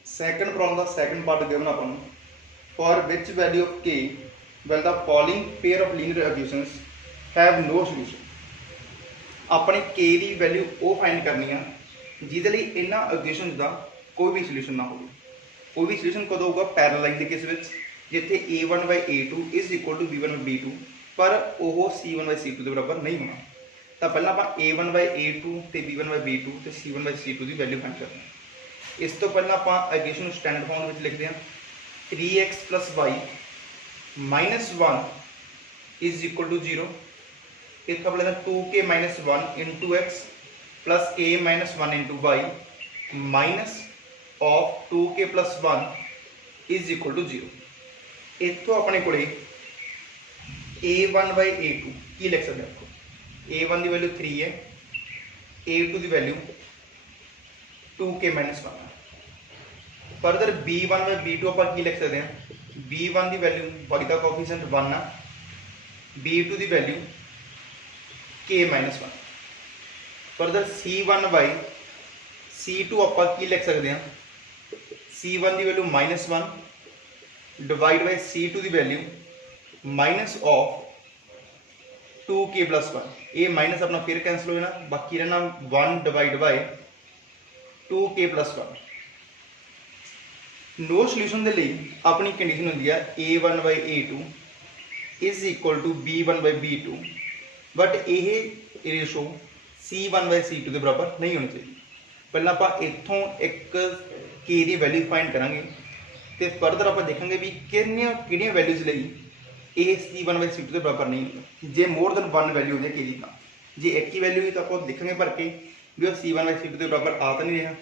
सेकंड प्रॉब्लम का second part given upon for which value of k when the following pair of linear equations have no solution। अपने k की वैल्यू वो फाइंड करनी है जिहदे लई इन्हां इक्वेशनस का कोई भी सोल्यूशन ना हो। कोई भी सोल्यूशन कदों होगा पैरेलल लाइन के केस विच जिथे a1/a2 is equal to b1/b2 पर वो c1/c2 के बराबर नहीं होना। तो पहला आप a1/a2 ते b1/b2 ते c1/c2 की वैल्यू फाइंड करनी। इस तो पहला आप इक्वेशन स्टैंडर्ड फॉर्म में लिखते हैं 3x + y - 1 is equal to 0। एक आप लेना 2k - 1 into x plus k - 1 into y minus of 2k + 1 is equal to 0। इतों अपने को a1/a2 की लिख सकते हैं। आपको a1 की वैल्यू 3 है, a2 की वैल्यू 2k - 1 है। फरदर b1/b2 आप की लिख सकते हैं b1 की वैल्यू y का कोफिशिएंट 1 है, b2 की वैल्यू k - 1। फरदर c1/c2 आप की लिख सकते हैं c1 की वैल्यू -1 डिवाइड बाय c2 की वैल्यू माइनस ऑफ 2k + 1। ये माइनस अपना फिर कैंसिल हो जाना, बाकी रहना 1 divide bye 2k + 1। No solution के लिए अपनी कंडीशन होती है a1/a2 is equal to b1/b2 but यह रेशो c1/c2 के बराबर नहीं होनी चाहिए। पहला आप इतों एक k की वैल्यू फाइंड करांगे तो फरदर आप देखेंगे भी कि वैल्यूज लिए ये c1/c2 के बराबर नहीं होगा। जे मोर देन 1 वैल्यू हो जाए k की, जे एक ही वैल्यू हुई तो आप देखेंगे भर के भी वो c1/c2 के बराबर आ तो नहीं रहा।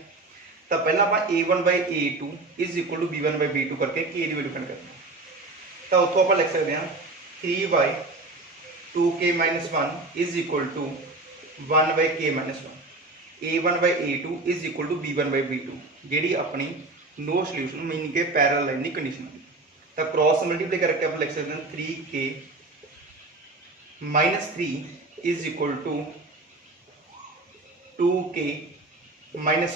तो पहला आप a1/a2 is equal to b1/b2 करके k की वैल्यू फाइंड करना। तो उतों आप लिख सकते हैं 3 2k - 1 is equal to 1/k - 1। a1/a2 is equal to b1/b2 जी अपनी नो सोल्यूशन मीनिंग के पैरेलल लाइन की कंडीशन होगी। तो क्रॉस मल्टीप्लाई करके आप लिख सकते हैं 3k - 3 is equal to 2k - 1।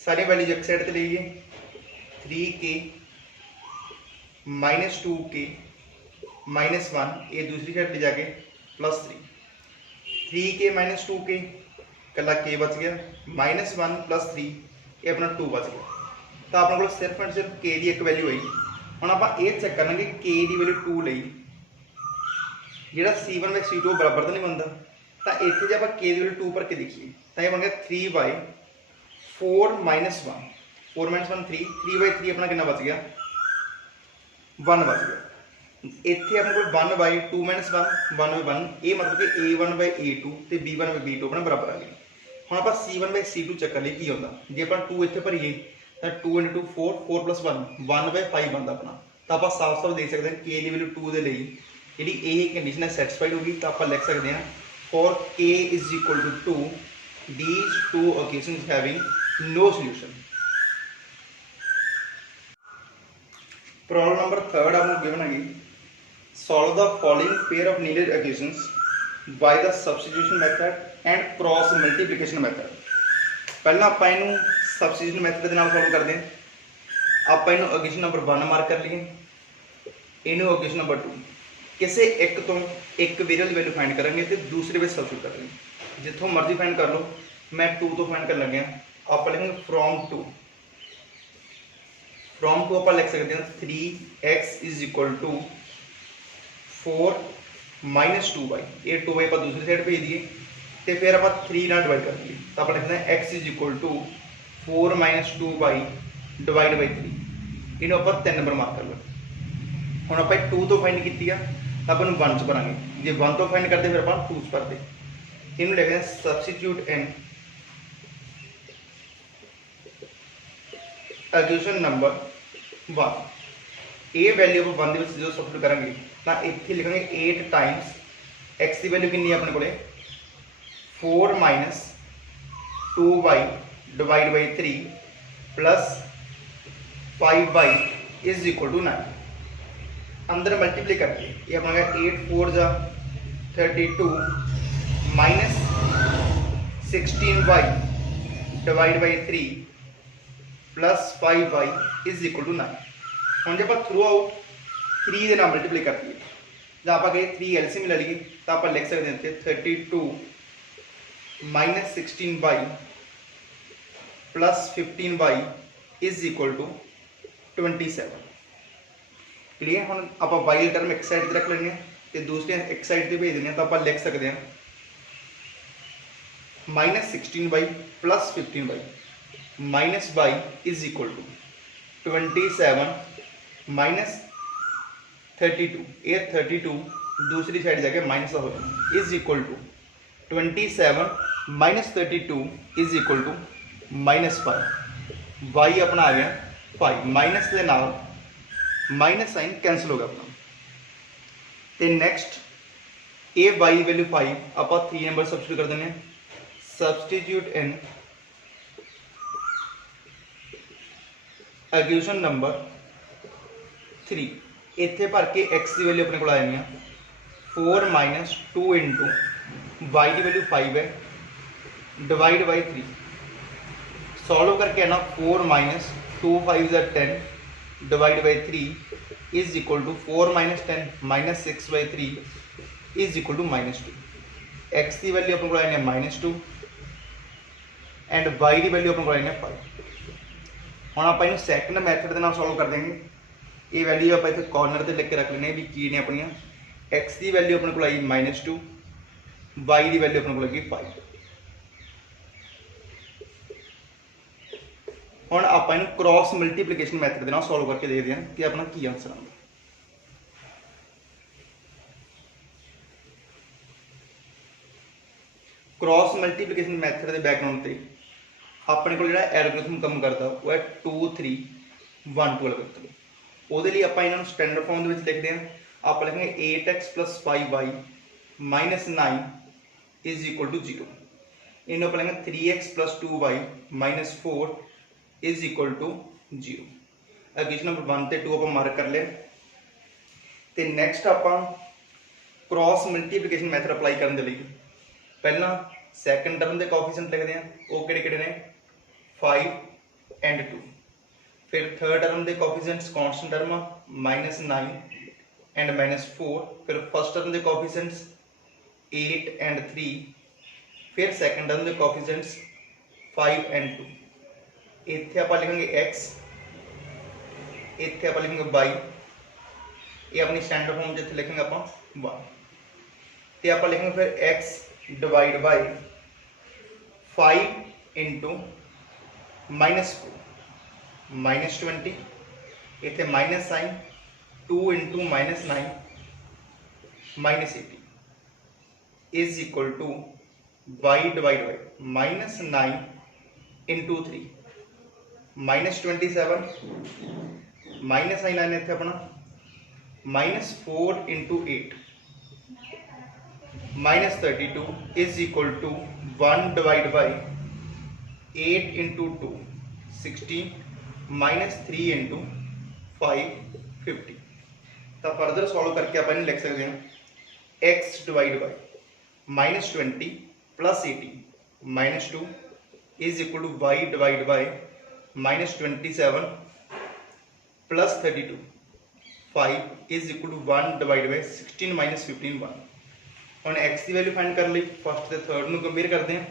सारी वैल्यूज एक साइड पे लीजिए 3k - 2k - 1 ये दूसरी साइड ले जाके +3 3k - 2k कला k बच गया -1 + 3 ये अपना 2 बच गया। तो अपने को सिर्फ एंड सिर्फ k की एक वैल्यू आई। हम आप चेक करेंगे k की वैल्यू 2 ली जो c1/c2 बराबर तो नहीं बनता। तो इतने जो आप k की वैल्यू 2 भर के देखिए तो ये बन गया 3/4 - 1 4 - 1 3 3/3 अपना कितना बच गया 1 बच गया। इतने अपने को 1/2 - 1 1/1 ये मतलब कि a1/a2 तो b1/b2 अपना बराबर आ गया। हम आप c1/c2 चेक कर लिए की होता जे आप 2 इतने भरीए तो 2 × 2 4 4 + 1 1/5 बनता अपना। तो आप साफ साफ देख सकते हैं k की वैल्यू 2 के लिए जी यही कंडीशन है सैटिस्फाइड होगी। तो आप लिख सकते हैं for k is equal to 2 these two equations having no solution। Problem number 3 आपको गिवन है solve the following pair of linear equations by the substitution method and cross multiplication method। पहला आप इनू सबस्टिट्यूशन मैथड के नाल सॉल्व करते हैं। आप इनू इक्वेशन नंबर 1 मार्क कर लिए, इनू इक्वेशन नंबर 2 किसी एक तो एक वेरिएबल की वैल्यू फाइंड करेंगे तो दूसरे में सब्सिट्यूट कर लेंगे। जितों मर्जी फाइंड कर लो, मैं 2 तो फाइंड कर लगे आप लिखेंगे फ्रॉम 2 आप लिख सकते हैं 3x is equal to 4 - 2y ये 2y आप दूसरी साइड भेज दिए तो फिर आप 3 ना डिवाइड कर दिए तो आप लिखते हैं x is equal to 4 minus 2y divide by 3 इन्हों आप 3 नंबर मार्क कर लो। हम आप 2 तो फाइंड की तो अपन 1 च भरांगे, जे 1 तो फाइंड करते फिर आप 2 च भरते। इन्हों लिखते हैं सबस्टिट्यूट इन इक्वेशन नंबर 1। ये वैल्यू आप 1 जो सबस्टिट्यूट करेंगे तो इतने लिखेंगे 8 टाइम्स एक्स की वैल्यू कितनी है अपने को 4 minus 2y divide by 3 plus 5y is equal to 9। अंदर मल्टीप्लाई करके ये अपना 8 4 जा 32 minus 16y divide by 3 plus 5y is equal to 9। हम जब आप थ्रू आउट 3 के नाम मल्टीप्लाई कर दिए जब आप कहीं 3 एलसीएम ले लीए तो आप लिख सकते हैं 32 minus 16y plus 15y is equal to 27। Clear. हम आप वाई टर्म एक साइड रख लेंगे तो दूसरे एक साइड से भेज देने तो आप लिख सकते हैं minus 16y plus 15y minus y is equal to 27 minus 32 ये 32 दूसरी साइड जाके माइनस हो जाए is equal to 27 minus 32 is equal to minus 5। y अपना आ गया 5 माइनस के नाल माइनस साइन कैंसिल हो गया अपना। तो नैक्सट ए y की वैल्यू 5 आप 3 नंबर सबस्टिट्यूट कर देने सबस्टिट्यूट इन इक्वेशन नंबर 3। इतने भर के एक्स की वैल्यू अपने को आ जानी 4 माइनस 2 इंटू वाई की वैल्यू 5 है डिवाइड बाई 3 सॉल्व करके आना 4 minus 2 5 10 divide by 3 is equal to 4 minus 10 minus 6 by 3 is equal to minus 2। X की वैल्यू अपने को आ जानी माइनस 2 एंड वाई की वैल्यू अपने को आ जानी 5। हम आप सैकेंड मैथड के नाम सॉल्व कर देंगे। ये वैल्यू आप इतने कॉर्नर से लिख के रख लेने भी की ने अपन एक्स की वैल्यू अपने को आई -2 वाई की वैल्यू अपने को लगी 5। हम आप क्रॉस मल्टीप्लीकेशन मैथड के नाम सॉल्व करके देखते हैं कि अपना की आंसर आएगा। क्रॉस मल्टीप्लीकेशन मैथड के बैकग्राउंड से अपने को जो एल्गोरिथम काम करता वो है 2 3 1 2 एल्गोरिथम। वो आप स्टैंडर्ड फॉर्म लिखते हैं आप लिखेंगे 8x plus 5y minus 9 is equal to 0। इन्हों आप लिखेंगे 3x plus 2y minus 4 is equal to 0। Equation number 1 से 2 आप मार्क कर लिया। तो नैक्सट आप क्रॉस मल्टीप्लीकेशन मैथड अप्लाई करने के लिए पहला सैकेंड टर्म के कोएफिशिएंट लिखते हैं वो किहड़े ने 5 एंड 2। फिर थर्ड टर्म के कोएफिशिएंट्स कांस्टेंट टर्म -9 एंड -4। फिर फर्स्ट टर्म के कोएफिशिएंट्स 8 एंड 3। फिर सैकेंड टर्म के कोएफिशिएंट्स 5 एंड 2। इत्थे आप लिखेंगे x इत्थे आप लिखेंगे y ये अपनी स्टैंडर्ड फॉर्म जिथे लिखेंगे आप 1 ते आप लिखेंगे फिर x डिवाइड बाई 5 इंटू -4 -20 इतने minus sign 2 into -9 -80 is equal to y divide by -9 into 3 -27 minus sign आने थे अपना -4 into 8 -32 is equal to 1 divide by 8 into 2 16 -3 into 5 50। तो फर्दर सॉल्व करके अपन लिख सकते हैं x divide by -20 plus 18 -2 is equal to y divide by -27 plus 32 5 is equal to 1 divide by 16 -15 1। हम x की वैल्यू फाइंड कर ली फर्स्ट से थर्ड में कंपेयर करते हैं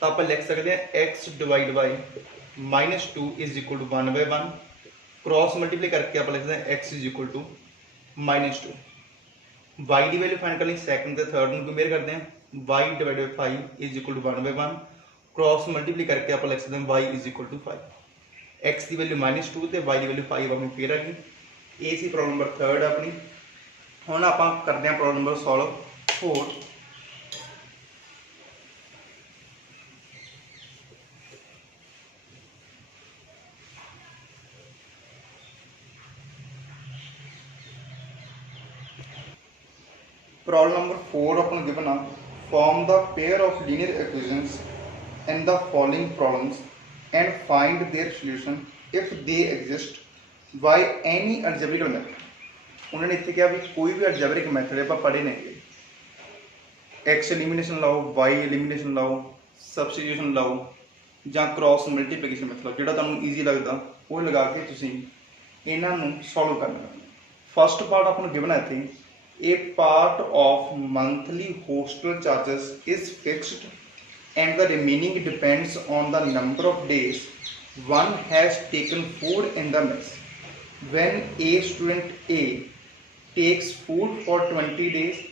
तो आप लिख सकते हैं x divide by -2 is equal to 1/1 cross multiply करके आप लिख सकते हैं x is equal to -2। y की वैल्यू फाइंड कर ली सेकंड से थर्ड में कंपेयर करते हैं y divide by 5 is equal to 1/1 cross multiply करके आप लिख सकते हैं y is equal to 5, x की वैल्यू -2 तो y की वैल्यू 5 अपनी फिर आ गई। ये सी प्रॉब्लम नंबर 3 अपनी। हुण आप करते हैं problem number solve 4। Problem number 4 अपन गिवन आ, form the pair of linear equations in the following problems and find their solution if they exist by any algebraical method. उन्होंने इतने कहा भी कोई भी अलजेब्रिक मैथड आप पढ़े नहीं, एक्स एलिमिनेशन लाओ, वाई एलिमिनेशन लाओ, सबस्टिट्यूशन लाओ ਜਾਂ क्रॉस मल्टीप्लिकेशन मैथड लाओ, ਜਿਹੜਾ ਤੁਹਾਨੂੰ ਈਜ਼ੀ ਲੱਗਦਾ ਉਹ ਲਗਾ ਕੇ ਤੁਸੀਂ ਇਹਨਾਂ ਨੂੰ ਸੋਲਵ ਕਰਨਾ। ਫਸਟ ਪਾਰਟ ਆਪਾਂ ਨੂੰ ਗਿਵਨ ਹੈ ਇੱਥੇ, a part of monthly hostel charges is fixed and the remaining depends on the number of days one has taken food in the mess. When a student A takes food for 20 days,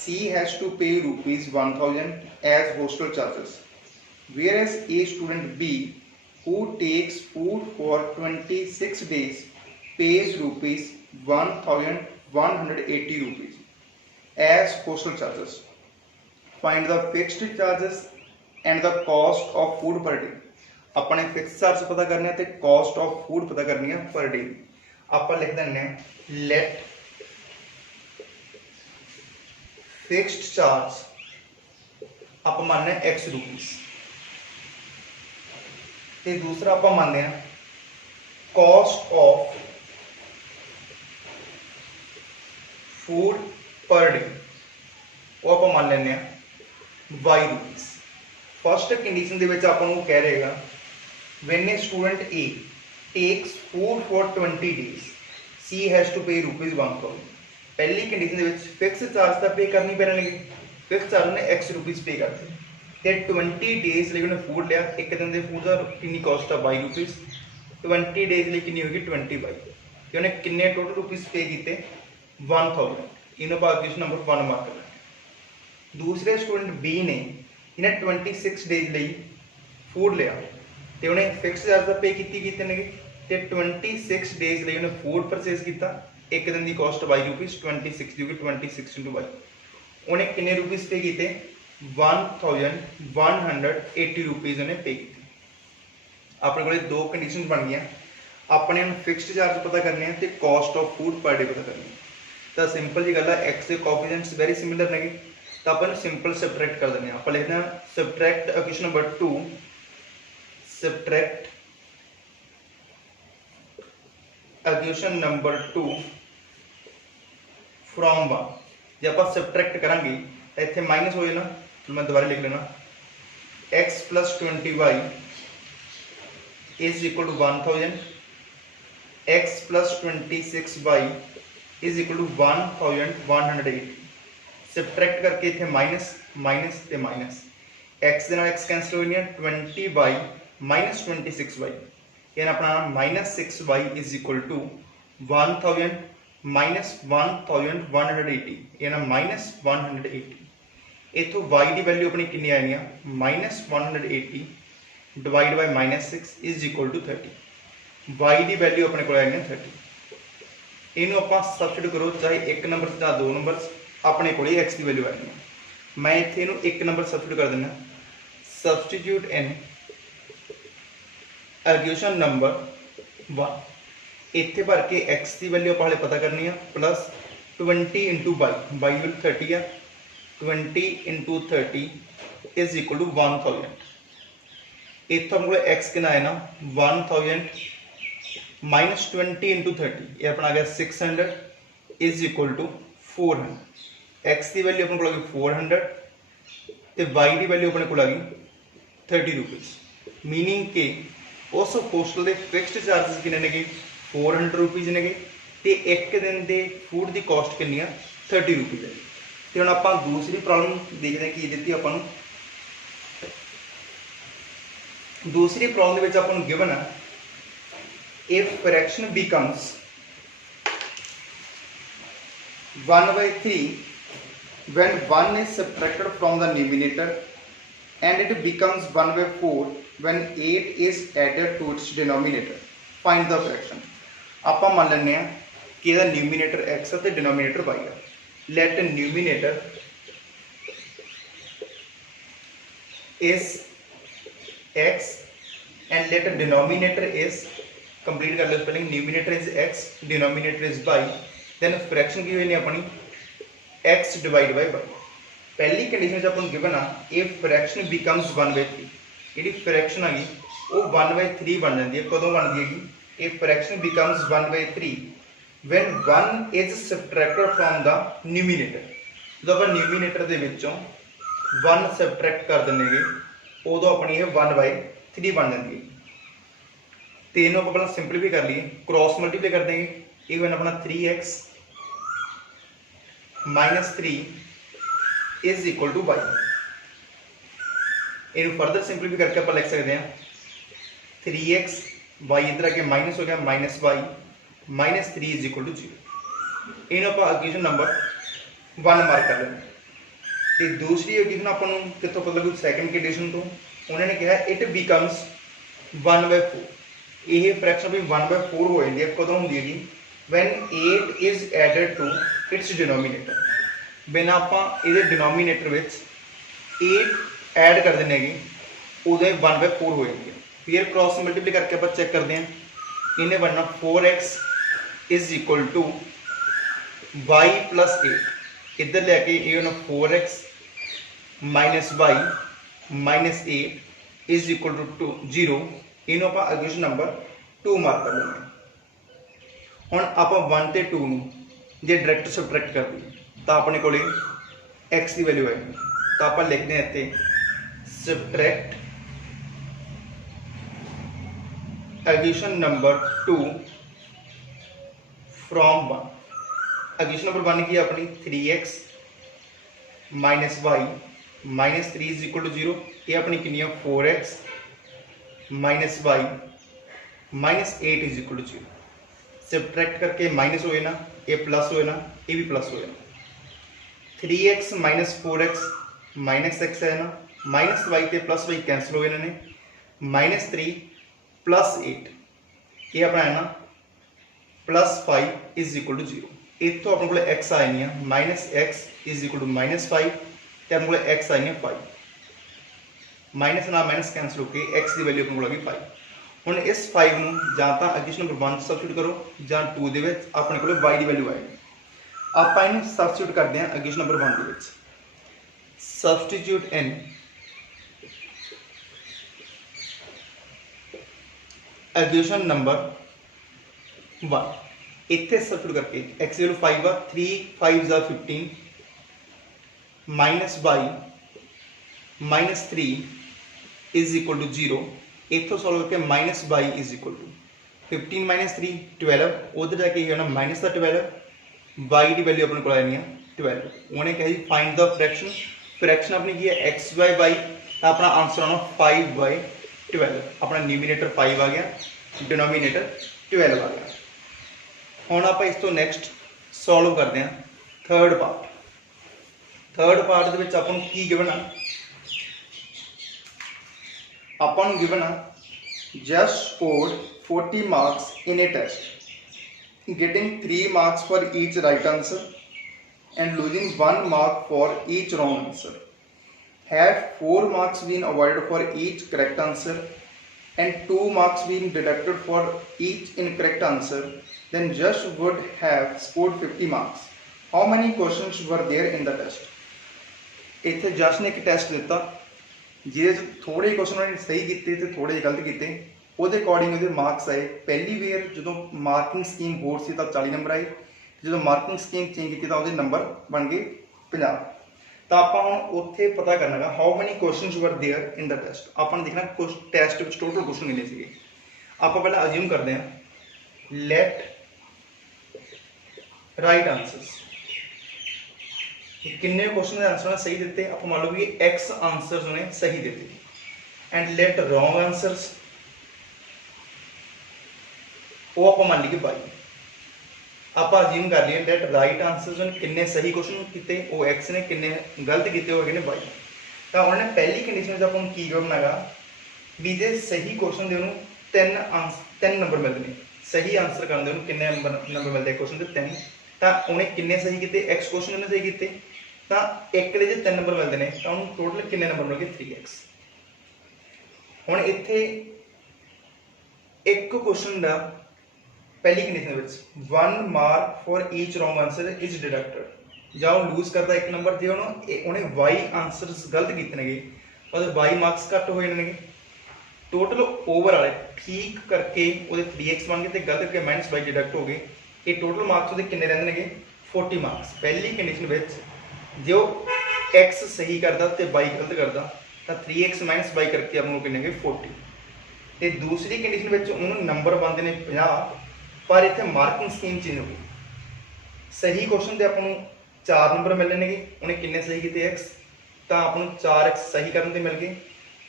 C has to pay rupees 1000 as hostel charges, whereas a student B who takes food for 26 days pays rupees 1180 rupees as hostel charges. Find the fixed charges and the cost of food per day. अपने फिक्स चार्ज पता करने ते कॉस्ट ऑफ फूड पता करनी है पर डे। आप लिख देने लेट फिक्स्ड चार्ज आप मानने x रुपीस ते दूसरा आप मानते हैं cost of food per day, वो आप मान लेने y रुपीस। फर्स्ट कंडीशन दे विच आपां नूं कह रहेगा when a student a takes food for 20 days C has to pay rupees 1000। पहली कंडीशन दे विच फिक्स चार्ज दा पे करनी पैणगे, फिक्स चार्ज ने x रुपीस पे करते ते 20 डेज लिए उन्हें फूड लिया, एक दिन के फूड का कितनी कॉस्ट है y रुपीस, 20 डेज लिए कितनी होगी 20 y कि उन्हें कितने टोटल रुपीस पे किए 1000। इन्होंने क्वेश्चन नंबर 1 मार्क करना। दूसरे स्टूडेंट B ने इन्हें 26 डेज लिए फूड लिया तो उन्हें फिक्स चार्ज पे कितने ते 26 डेज लिए उन्हें फूड परचेज किया, एक दिन की कॉस्ट y रुपीस 26 जो कि 26 × y, उन्हें कितने रुपीस पे किए 1180 रुपीस उन्हें पे किए। अपने को दो कंडीशन बन गई, अपने फिक्सड चार्ज पता करने तो cost of food per day पता करनी। तो सिंपल जी गल है, एक्स के कोएफिशिएंट्स वेरी सिमिलर ने तो अपन सिंपल सबट्रैक्ट कर देने। आप लिखना subtract equation number 2, subtract equation number 2 from 1। जो आप सबट्रैक्ट करांगे तो इतने माइनस हो जाना, तो मैं दोबारा लिख लेना x + 20y is equal to 1000, x + 26y is equal to 1180। Subtract करके इतने माइनस माइनस ते माइनस, x के नाल x कैंसिल हो जानी, 20y - 26y यानी अपना -6y इज इक्वल टू 1000 - 1180 यानी -180। इतों y की वैल्यू अपनी कितनी आनी है -180 divide by -6 is equal to 30। y की वैल्यू अपने को आनी है 30। इनू आप सबस्टिट्यूट करो चाहे 1 नंबर चाहे 2 नंबर, अपने को x की वैल्यू आनी है। मैं इतने इनू 1 नंबर सबस्टिट्यूट कर देना, सबस्टिट्यूट इन इक्वेशन नंबर 1। इतने भर के x की वैल्यू आप हाले पता करनी है प्लस 20 × y, y वैल्यू 30 है, 20 × 30 इज इक्वल टू 1000। इतों अपने एक्स कितना है ना 1000 - 20 × 30 ये अपना आ गया 600 इज इक्वल टू 400। एक्स की वैल्यू अपने को आ गई 400 तो वाई की वैल्यू अपने को आ गई 30 रुपीस। मीनिंग कि उस होस्टल के फिक्सड चार्जिस कितने ने 400 रुपीज़ ने तो एक दिन के फूड की कॉस्ट कितनी है 30 रुपीज़ है। तो हम आप दूसरी प्रॉब्लम देखते हैं कि दी अपन दूसरी प्रॉब्लम के अपन गिवन है if fraction becomes 1/3 when 1 is subtracted from the numerator and it becomes 1/4 when 8 is added to its denominator. Find the fraction. ਆਪਾਂ ਮੰਨ ਲੈਂਦੇ ਆ कि ਇਹਦਾ न्यूमिनेटर x है तो डिनोमिनेटर y है. Let numerator is x and let denominator is, complete कर लो spelling, numerator is x, denominator is y. Then fraction की हुई ने अपनी x डिवाइड बाय y. पहली कंडीशन जब अपन गिवन आ ये फ्रैक्शन बिकम्स 1/3, ਜਿਹੜੀ फ्रैक्शन आ गई वो 1/3 बन जाती है. कदों बनती है ये fraction becomes 1/3 when 1 is subtracted from the numerator. जो अपन न्यूमिनेटर ਦੇ ਵਿੱਚੋਂ 1 सबट्रैक्ट कर देंगे उदों अपनी ये 1/3 बन जाती है. तीनों को अपना सिंपलीफाई कर लिए, क्रॉस मल्टीप्लाई कर देंगे, ये बन अपना 3x - 3 is equal to y. इन फर्दर सिंपलीफाई करके आप लिख सकते हैं 3x, y इधर आके माइनस हो गया, -y - 3 इज इक्वल टू 0. इन आप इक्वेशन नंबर 1 मार्क कर लेंगे. ਤੇ दूसरी इक्वेशन ਆਪਾਂ ਨੂੰ ਕਿੱਥੋਂ ਪਤਾ ਲੱਗੂ? ਸੈਕੰਡ ਕੰਡੀਸ਼ਨ ਤੋਂ. ਉਹਨਾਂ ਨੇ ਕਿਹਾ ਇਟ ਬਿਕਮਸ 1/4. ਇਹ ਫ੍ਰੈਕਸ਼ਨ ਵੀ 1/4 ਹੋ ਜਾਂਦੀ ਹੈ. ਕਦੋਂ ਹੁੰਦੀ ਹੈ ਜੀ? when 8 is added to its denominator. ਬਿਨਾਂ ਆਪਾਂ ਇਹਦੇ ਡਿਨੋਮੀਨੇਟਰ ਵਿੱਚ 8 ਐਡ ਕਰ ਦਿੰਦੇ ਹੈਗੇ ਉਦੋਂ 1/4 ਹੋ ਜਾਂਦੀ ਹੈ. ਫਿਰ ਕ੍ਰਾਸ ਮਲਟੀਪਲਾਈ ਕਰਕੇ ਆਪਾਂ ਚੈੱਕ ਕਰਦੇ ਹਾਂ. ਇਹਨੇ ਬਣਨਾ 4x is equal to y + 8. इधर लेके ये 4x - y - 8 is equal to 0. इन्हों आप इक्वेशन नंबर 2 मार्क कर लेंगे. हुण आप 1 ते 2 नूं जे डायरैक्ट सबट्रैक्ट कर दईए तो अपने को x की वैल्यू आएगी. तो आप लिखते हैं इत्थे subtract equation number 2 from 1. Equation number 1 की अपनी 3x - y - 3 is equal to 0. ये अपनी कितनी है 4x - y - 8 is equal to 0. Subtract करके माइनस हो ना, ये प्लस हो ना, ये भी प्लस हो ना. 3x - 4x -x है ना, -y ते +y कैंसिल हो इन्होंने, -3 + 8 ये अपना है ना +5 इज इक्वल टू 0. इतों अपने को x आ जानी है -x इज इक्वल टू -5 तो अपने को x आ जानी है 5. माइनस ना माइनस कैंसिल होकर x की वैल्यू अपने को आ गई 5. हुण इस 5 नूं जां तां इक्वेशन नंबर 1 सबस्टिट्यूट करो जां 2 दे विच अपने को y की वैल्यू आएगी. आपां इहनूं सबस्टिट्यूट करते हैं इक्वेशन नंबर 1 दे विच. Substitute in equation number 1. इतने सबस्टिट्यूट करके x की वैल्यू 5 आ, 3 5 = 15 -y - 3 इज इक्वल टू 0. इतों सॉल्व करके -y इज इक्वल टू 15 - 3 12. उधर जाके ये ना -12 y की वैल्यू अपने को आनी है 12. उन्होंने कहा जी फाइंड द फ्रैक्शन. फ्रैक्शन अपनी की है x/y. अपना आंसर आना 5/12. अपना न्यूमिनेटर 5 आ गया, डिनोमिनेटर 12 आ गया. हुण आप इस तो नैक्सट सॉल्व करते हैं थर्ड पार्ट. थर्ड पार्ट दे विच आपां नूं की गिवन आ? आपां नूं given uh just scored 40 marks in a test, getting 3 marks for each right answer and losing 1 mark for each wrong answer. Had 4 marks been avoided for each correct answer and 2 marks been deducted for each incorrect answer, then just would have scored 50 marks. How many questions were there in the test? इत्थे जस्ट ने एक टेस्ट दिता जिहदे थोड़े क्वेश्चन उन्होंने सही किए तो थोड़े गलत किए. ਉਹਦੇ अकॉर्डिंग ਉਹਦੇ मार्क्स आए. पहली वेयर जो मार्किंग स्कीम बोर्ड से तब 40 नंबर आए, जो मार्किंग स्कीम चेंज की तो नंबर बन गए 50. तो आप उत्थे पता करना how many question were there in the test. आपने देखना टेस्ट में टोटल क्वेश्चन कितने थे. आप पहले अज्यूम करते हैं लेट राइट आंसर्स. किन्ने क्वेश्चन के आंसर सही देते. आप मान लो कि x आंसर्स उन्हें सही देते एंड लेट रॉन्ग आंसर्स वो आप मान लीजिए y. आप अज्यूम कर लिए लेट राइट आंसर्स उन्हें किन्ने सही क्वेश्चन किए वो x ने, किन्ने गलत किए वो है y. ਤਾਂ ਉਹਨੇ ਪਹਿਲੀ ਕੰਡੀਸ਼ਨ 'ਚ ਆਪਾਂ ਨੂੰ ਕੀ ਕਰਨਾ ਹੈਗਾ ਵੀ ਜੇ ਸਹੀ ਕੁਐਸਚਨ ਦੇ ਉਹਨੂੰ 3 ਨੰਬਰ ਮਿਲਦੇ ਨੇ, ਸਹੀ ਆਨਸਰ ਕਰਨ ਦੇ ਉਹਨੂੰ ਕਿੰਨੇ ਨੰਬਰ ਮਿਲਦੇ ਕੁਐਸਚਨ ਦੇ 3, ਤਾਂ ਉਹਨੇ ਕਿੰਨੇ ਸਹੀ ਕੀਤੇ, x ਕੁਐਸਚਨ ਉਹਨੇ ਸਹੀ ਕੀਤੇ ਤਾਂ ਇੱਕ ਦੇ ਜੇ 3 ਨੰਬਰ ਮਿਲਦੇ ਨੇ ਤਾਂ ਉਹਨੂੰ ਟੋਟਲ ਕਿੰਨੇ ਨੰਬਰ ਮਿਲਣਗੇ 3x। ਹੁਣ ਇੱਥੇ ਇੱਕ ਕੁਐਸਚਨ ਦਾ ਪਹਿਲੀ ਕੰਡੀਸ਼ਨ ਦੇ ਵਿੱਚ 1 mark for each wrong answer is deducted, ਜਾਂ ਉਹ ਲੂਜ਼ ਕਰਦਾ 1 ਨੰਬਰ, ਜੇ ਉਹਨੇ y ਆਨਸਰਸ ਗਲਤ ਕੀਤੇ ਨੇਗੇ ਉਹਦੇ y ਮਾਰਕਸ ਘੱਟ ਹੋਏ ਨੇਗੇ। ਟੋਟਲ ਓਵਰਆਲ ਠੀਕ ਕਰਕੇ ਉਹਦੇ 3x ਬਣ ਗਏ ਤੇ ਗਲਤ ਕਰਕੇ -y ਡਿਡਕਟ ਹੋ ਗਏ। ਇਹ ਟੋਟਲ ਮਾਰਕਸ ਉਹਦੇ ਕਿੰਨੇ ਰਹਿੰਦੇ ਨੇਗੇ 40 ਮਾਰਕਸ। ਪਹਿਲੀ ਕੰਡੀਸ਼ਨ ਵਿੱਚ ਜੇ ਉਹ x ਸਹੀ ਕਰਦਾ ਤੇ y ਗਲਤ ਕਰਦਾ ਤਾਂ 3x -y ਕਰਕੇ ਆਪਾਂ ਨੂੰ ਕਿੰਨੇ ਗਏ 40। ਤੇ ਦੂਸਰੀ ਕੰਡੀਸ਼ਨ ਵਿੱਚ ਉਹਨੂੰ ਨੰਬਰ ਬਣਦੇ ਨੇ 50, ਪਰ ਇੱਥੇ ਮਾਰਕਿੰਗ ਸਕੀਮ ਚੇਂਜ ਹੋ ਗਈ। ਸਹੀ ਕੁਐਸਚਨ ਤੇ ਆਪਾਂ ਨੂੰ 4 ਨੰਬਰ ਮਿਲਣੇ ਨੇਗੇ, ਉਹਨੇ ਕਿੰਨੇ ਸਹੀ ਕੀਤੇ x, ਤਾਂ ਆਪਾਂ ਨੂੰ 4x ਸਹੀ ਕਰਨ ਤੇ ਮਿਲ ਗਏ,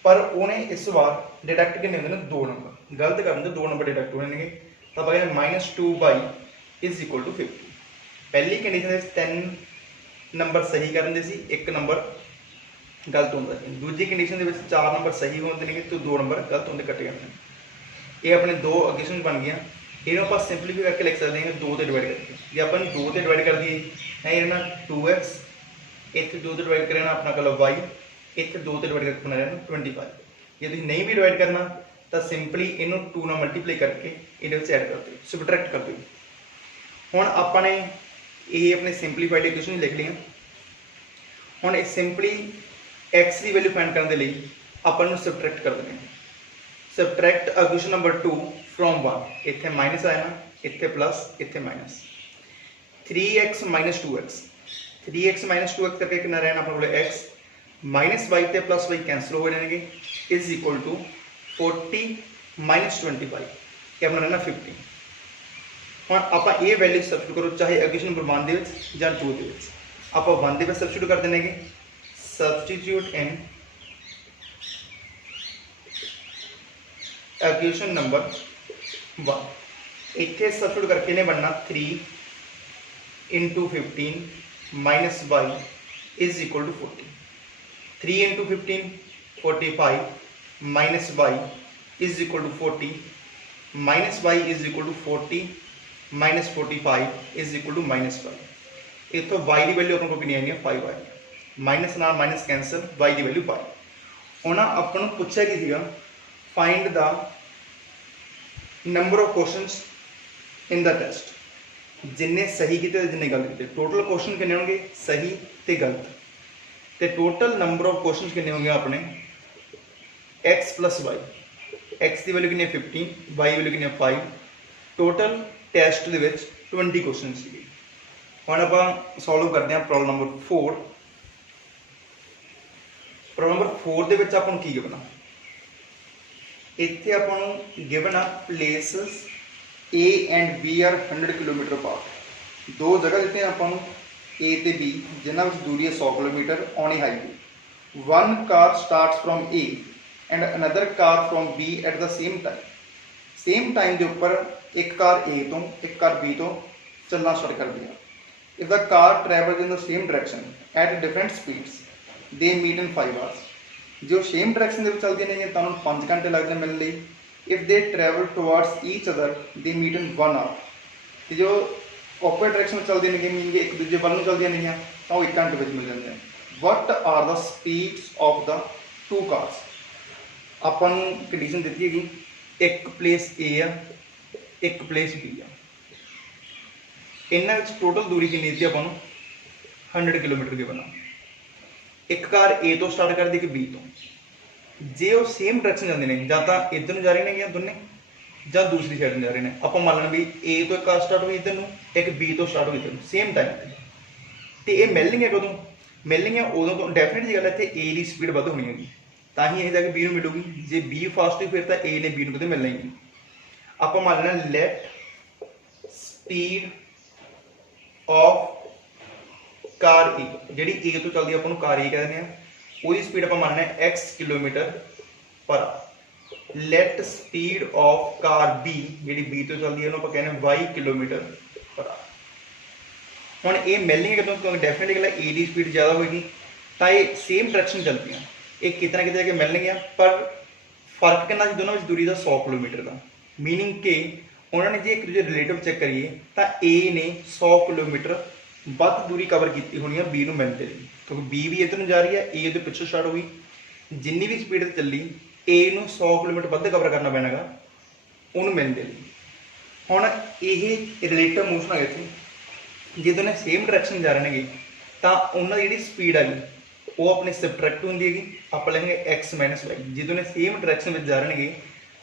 ਪਰ ਉਹਨੇ ਇਸ ਵਾਰ ਡਿਡਕਟ ਕਿੰਨੇ ਹੁੰਦੇ ਨੇ 2 ਨੰਬਰ, ਗਲਤ ਕਰਨ ਦੇ 2 ਨੰਬਰ ਡਿਡਕਟ ਹੋਣੇ ਨੇਗੇ। ਤਾਂ ਆਪਾਂ ਕਹਿੰਦੇ -2y = 50। ਪਹਿਲੀ ਕੰਡੀਸ਼ਨ ਵਿੱਚ 3 ਨੰਬਰ ਸਹੀ ਕਰਨ ਦੇ ਸੀ, 1 ਨੰਬਰ ਗਲਤ ਹੁੰਦਾ ਸੀ। ਦੂਜੀ ਕੰਡੀਸ਼ਨ ਦੇ ਵਿੱਚ 4 ਨੰਬਰ ਸਹੀ ਹੁੰਦੇ ਨੇਗੇ ਤੇ 2 ਨੰਬਰ ਗਲਤ ਹੁੰਦੇ ਕੱਟੇ ਜਾਂਦੇ ਨੇ। ਇਹ ਆਪਣੇ 2 ਇਕੁਏਸ਼ਨ ਬਣ ਗਈਆਂ। ਇਹਨੂੰ ਆਪਾਂ ਸਿੰਪਲੀਫਾਈ ਕਰਕੇ ਲਿਖ ਸਕਦੇ ਹਾਂ 2 ਤੇ ਡਿਵਾਈਡ ਕਰਕੇ। ਜੇ ਆਪਾਂ ਨੂੰ 2 ਤੇ ਡਿਵਾਈਡ ਕਰ ਦਈਏ ਹੈ ਇਹ ਨਾ 2x, ਇੱਥੇ 2 ਤੇ ਡਿਵਾਈਡ ਕਰਨਾ ਆਪਣਾ ਕੋਲ y, ਇੱਥੇ 2 ਤੇ ਡਿਵਾਈਡ ਕਰਕੇ ਆਪਣਾ ਰਹਿਣਾ 25। ਜੇ ਤੁਸੀਂ ਨਹੀਂ ਵੀ ਡਿਵਾਈਡ ਕਰਨਾ ਤਾਂ ਸਿੰਪਲੀ ਇਹਨੂੰ 2 ਨਾਲ ਮਲਟੀਪਲਾਈ ਕਰਕੇ ਇਹਦੇ ਵਿੱਚ ਐਡ ਕਰ ਦਿਓ, ਸਬਟਰੈਕਟ ਕਰ ਦਿਓ। ਹੁਣ ਆਪਾਂ ਨੇ ਇਹ ਆਪਣੇ ਸਿੰਪਲੀਫਾਈਡ ਇਕੁਏਸ਼ਨ ਲਿਖ ਲਈਆਂ। ਹੁਣ ਇਹ ਸਿੰਪਲੀ x ਦੀ ਵੈਲਿਊ ਫਾਈਂਡ ਕਰਨ ਦੇ ਲਈ ਆਪਾਂ ਨੂੰ ਸਬਟਰੈਕਟ ਕਰ ਦੇਣਾ। ਸਬਟਰੈਕਟ ਇਕੁਏਸ਼ਨ ਨੰਬਰ 2 from 1, ਇੱਥੇ ਮਾਈਨਸ ਆਇਆ ਨਾ, ਇੱਥੇ ਪਲੱਸ, ਇੱਥੇ minus. 3x - 2x, 3x - 2x ਕਰਕੇ ਕਿੰਨਾ ਰਹਿਣਾ ਆਪਣੇ ਕੋਲ x, -y ਤੇ +y ਕੈਂਸਲ ਹੋ ਜਾਣਗੇ = 40 - 25, ਇਹ ਆਪਣਾ ਰਹਿਣਾ 50। ਹੁਣ ਆਪਾਂ ਇਹ ਵੈਲਿਊ ਸਬਸਟੀਟਿਊਟ ਕਰੋ, ਚਾਹੇ ਇਕੁਏਸ਼ਨ ਨੰਬਰ 1 ਦੇ ਵਿੱਚ ਜਾਂ 2 ਦੇ ਵਿੱਚ। ਆਪਾਂ 1 ਦੇ ਵਿੱਚ ਸਬਸਟੀਟਿਊਟ ਕਰ ਦੇਣਗੇ, ਸਬਸਟੀਟਿਊਟ ਇਨ ਇਕੁਏਸ਼ਨ ਨੰਬਰ 1। ਇੱਥੇ ਸਬਸਟੀਟਿਊਟ ਕਰਕੇ ਨੇ ਬਣਨਾ 3 × 15 - y = 40। 3 × 15 45 - y = 40 - y = 40 - 45 = -5। ਇੱਥੋਂ y ਦੀ ਵੈਲਿਊ ਆਪਾਂ ਕੋਲ ਕਿੰਨੀ ਆਣੀ ਹੈ 5 ਆਈ, ਮਾਈਨਸ ਨਾਲ ਮਾਈਨਸ ਕੈਂਸਲ, y ਦੀ ਵੈਲਿਊ 5। ਹੁਣ ਆਪਾਂ ਨੂੰ ਪੁੱਛਿਆ ਕੀ ਸੀਗਾ, find the number of questions in the test, ਜਿੰਨੇ ਸਹੀ ਕੀਤੇ ਤੇ ਜਿੰਨੇ ਗਲਤ ਕੀਤੇ। ਟੋਟਲ ਕੁਐਸਚਨ ਕਿੰਨੇ ਹੋਣਗੇ ਸਹੀ ਤੇ ਗਲਤ, ਤੇ ਟੋਟਲ ਨੰਬਰ ਆਫ ਕੁਐਸਚਨਸ ਕਿੰਨੇ ਹੋਣਗੇ ਆਪਣੇ x + y। x ਦੀ ਵੈਲਿਊ ਕਿੰਨੀ ਹੈ 15, y ਦੀ ਵੈਲਿਊ ਕਿੰਨੀ ਹੈ 5। ਟੋਟਲ ਟੈਸਟ ਦੇ ਵਿੱਚ 20 ਕੁਐਸਚਨ ਸੀਗੇ। ਹੁਣ ਆਪਾਂ ਸੋਲਵ ਕਰਦੇ ਹਾਂ ਪ੍ਰੋਬਲਮ ਨੰਬਰ 4। ਪ੍ਰੋਬਲਮ ਨੰਬਰ 4 ਦੇ ਵਿੱਚ ਆਪਾਂ ਨੂੰ ਕੀ ਗਿਵਨ ਆ, ਇੱਥੇ ਆਪਾਂ ਨੂੰ ਗਿਵਨ ਆ places A and B are 100 kilometre apart. 2 ਜਗ੍ਹਾ ਦਿੱਤੀਆਂ ਆਪਾਂ ਨੂੰ A ਤੇ B, ਜਿਨ੍ਹਾਂ ਵਿੱਚ ਦੂਰੀ ਹੈ 100 kilometre on A highway. One car starts from A and another car from B at the same time। Same time ਦੇ ਉੱਪਰ ਇੱਕ ਕਾਰ A ਤੋਂ ਇੱਕ ਕਾਰ B ਤੋਂ ਚੱਲਣਾ ਸਟਾਰਟ ਕਰਦੀ ਹੈ। If the car travels in the same direction at different speeds, they meet in 5 hours। ਜੋ ਸੇਮ ਡਾਇਰੈਕਸ਼ਨ ਦੇ ਵਿੱਚ ਚੱਲਦੀਆਂ ਨੇ ਤਾਂ ਉਹਨੂੰ 5 ਘੰਟੇ ਲੱਗਦੇ ਮਿਲਣ ਲਈ। If they travel towards each other, they meet in 1 hour। ਤੇ ਜੋ ਆਪੋਜ਼ਿਟ ਡਾਇਰੈਕਸ਼ਨ ਵਿੱਚ ਚੱਲਦੀਆਂ ਨੇ ਮੀਨ ਕਿ ਇੱਕ ਦੂਜੇ ਵੱਲ ਨੂੰ ਚੱਲਦੀਆਂ ਨੇ ਤਾਂ ਉਹ 1 ਘੰਟੇ ਵਿੱਚ ਮਿਲ ਜਾਂਦੇ ਨੇ। What are the speeds of the 2 cars? ਆਪਾਂ ਨੂੰ ਕੰਡੀਸ਼ਨ ਦਿੱਤੀ ਹੈਗੀ, ਇੱਕ ਪਲੇਸ A ਆ, ਇੱਕ ਪਲੇਸ B ਆ। ਇਹਨਾਂ ਵਿੱਚ ਟੋਟਲ ਦੂਰੀ ਕਿੰਨੀ ਦਿੱਤੀ ਆਪਾਂ ਨੂੰ 100 ਕਿਲੋਮੀਟਰ ਦੀ ਬਣਾ। ਇੱਕ ਕਾਰ A ਤੋਂ ਸਟਾਰਟ ਕਰਦੀ ਕਿ B ਤੋਂ। ਜੇ ਉਹ ਸੇਮ ਡਾਇਰੈਕਸ਼ਨ ਜਾਂਦੇ ਨੇ, ਜਾਂ ਤਾਂ ਇੱਧਰ ਨੂੰ ਜਾ ਰਹੇ ਨੇ ਜਾਂ ਦੋਨੇ, ਜਾਂ ਦੂਸਰੀ ਸਾਈਡ ਨੂੰ ਜਾ ਰਹੇ ਨੇ। ਆਪਾਂ ਮੰਨ ਲੈਣਾ ਵੀ A ਤੋਂ ਇੱਕ ਕਾਰ ਸਟਾਰਟ ਹੋਈ ਇੱਧਰ ਨੂੰ, ਇੱਕ B ਤੋਂ ਸਟਾਰਟ ਹੋਈ ਇੱਧਰ ਨੂੰ, ਸੇਮ ਟਾਈਮ ਤੇ। ਤੇ ਇਹ ਮਿਲਣਗੇ ਕਦੋਂ? ਮਿਲਣਗੇ ਉਦੋਂ ਤੋਂ। ਡੈਫੀਨਿਟ ਜੀ ਗੱਲ ਹੈ, ਇੱਥੇ A ਦੀ ਸਪੀਡ ਵੱਧ ਹੋਣੀ ਹੈਗੀ, ਤਾਂ ਹੀ ਇਹ ਜਾ ਕੇ B ਨੂੰ ਮਿਲੂਗੀ। ਜੇ B ਫਾਸਟ ਹੋਈ ਫਿਰ ਤਾਂ A ਨੇ B ਨੂੰ ਕਦੇ ਮਿਲਣਾ ਹੀ ਨਹੀਂ। ਆਪਾਂ ਮੰਨ ਲੈਣਾ let speed of car A, ਜਿਹੜੀ A ਤੋਂ ਚੱਲਦੀ ਆਪਾਂ ਨੂੰ ਕਾਰ A ਕਹਿੰਦੇ ਆ, ਉਹਦੀ ਸਪੀਡ ਆਪਾਂ ਮੰਨਣਾ ਹੈ x kilometre per hour. Let speed of car B, ਜਿਹੜੀ B ਤੋਂ ਚੱਲਦੀ ਹੈ, ਉਹਨੂੰ ਆਪਾਂ ਕਹਿੰਦੇ y ਕਿਲੋਮੀਟਰ ਪਰ ਆਵਰ। ਹੁਣ ਇਹ ਮਿਲਣਗੇ ਕਦੋਂ? ਕਿਉਂਕਿ ਡੈਫੀਨਿਟਲੀ ਗੱਲ A ਦੀ ਸਪੀਡ ਜ਼ਿਆਦਾ ਹੋਏਗੀ ਤਾਂ ਇਹ ਸੇਮ ਡਾਇਰੈਕਸ਼ਨ ਚੱਲਦੀਆਂ। ये कितना कितने जाके मिलणगियां, पर फर्क कितना दोनों में दूरी का 100 किलोमीटर का। मीनिंग कि उन्होंने जो एक दूसरे रिलेटिव चेक करिए तो ए ने 100 किलोमीटर ਵੱਧ दूरी कवर की होनी है बी ਨੂੰ मिलते लिए, क्योंकि बी भी इधर जा रही है, ए उधर पिछों स्टार्ट होगी, जिन्नी भी स्पीड चली ए ਨੂੰ 100 किलोमीटर ਵੱਧ कवर करना पैना गा ਉਹਨੂੰ मिलते लिए। ਹੁਣ ਇਹ ਰਿਲੇਟਿਵ ਮੋਸ਼ਨ ਆ ਇੱਥੇ, ਜੇ ਦੋਨੇ ਸੇਮ ਡਾਇਰੈਕਸ਼ਨ ਜਾ ਰਹੇ ਨੇ ਤਾਂ ਉਹਨਾਂ ਦੀ ਜਿਹੜੀ ਸਪੀਡ ਆ ਗਈ ਉਹ ਆਪਣੇ ਸਬਟਰੈਕਟ ਹੁੰਦੀ ਹੈਗੀ, ਆਪਾਂ ਲਿਖਾਂਗੇ x ਮਾਈਨਸ y। ਜੇ ਦੋਨੇ ਸੇਮ ਡਾਇਰੈਕਸ਼ਨ ਵਿੱਚ ਜਾ ਰਹੇ ਨੇ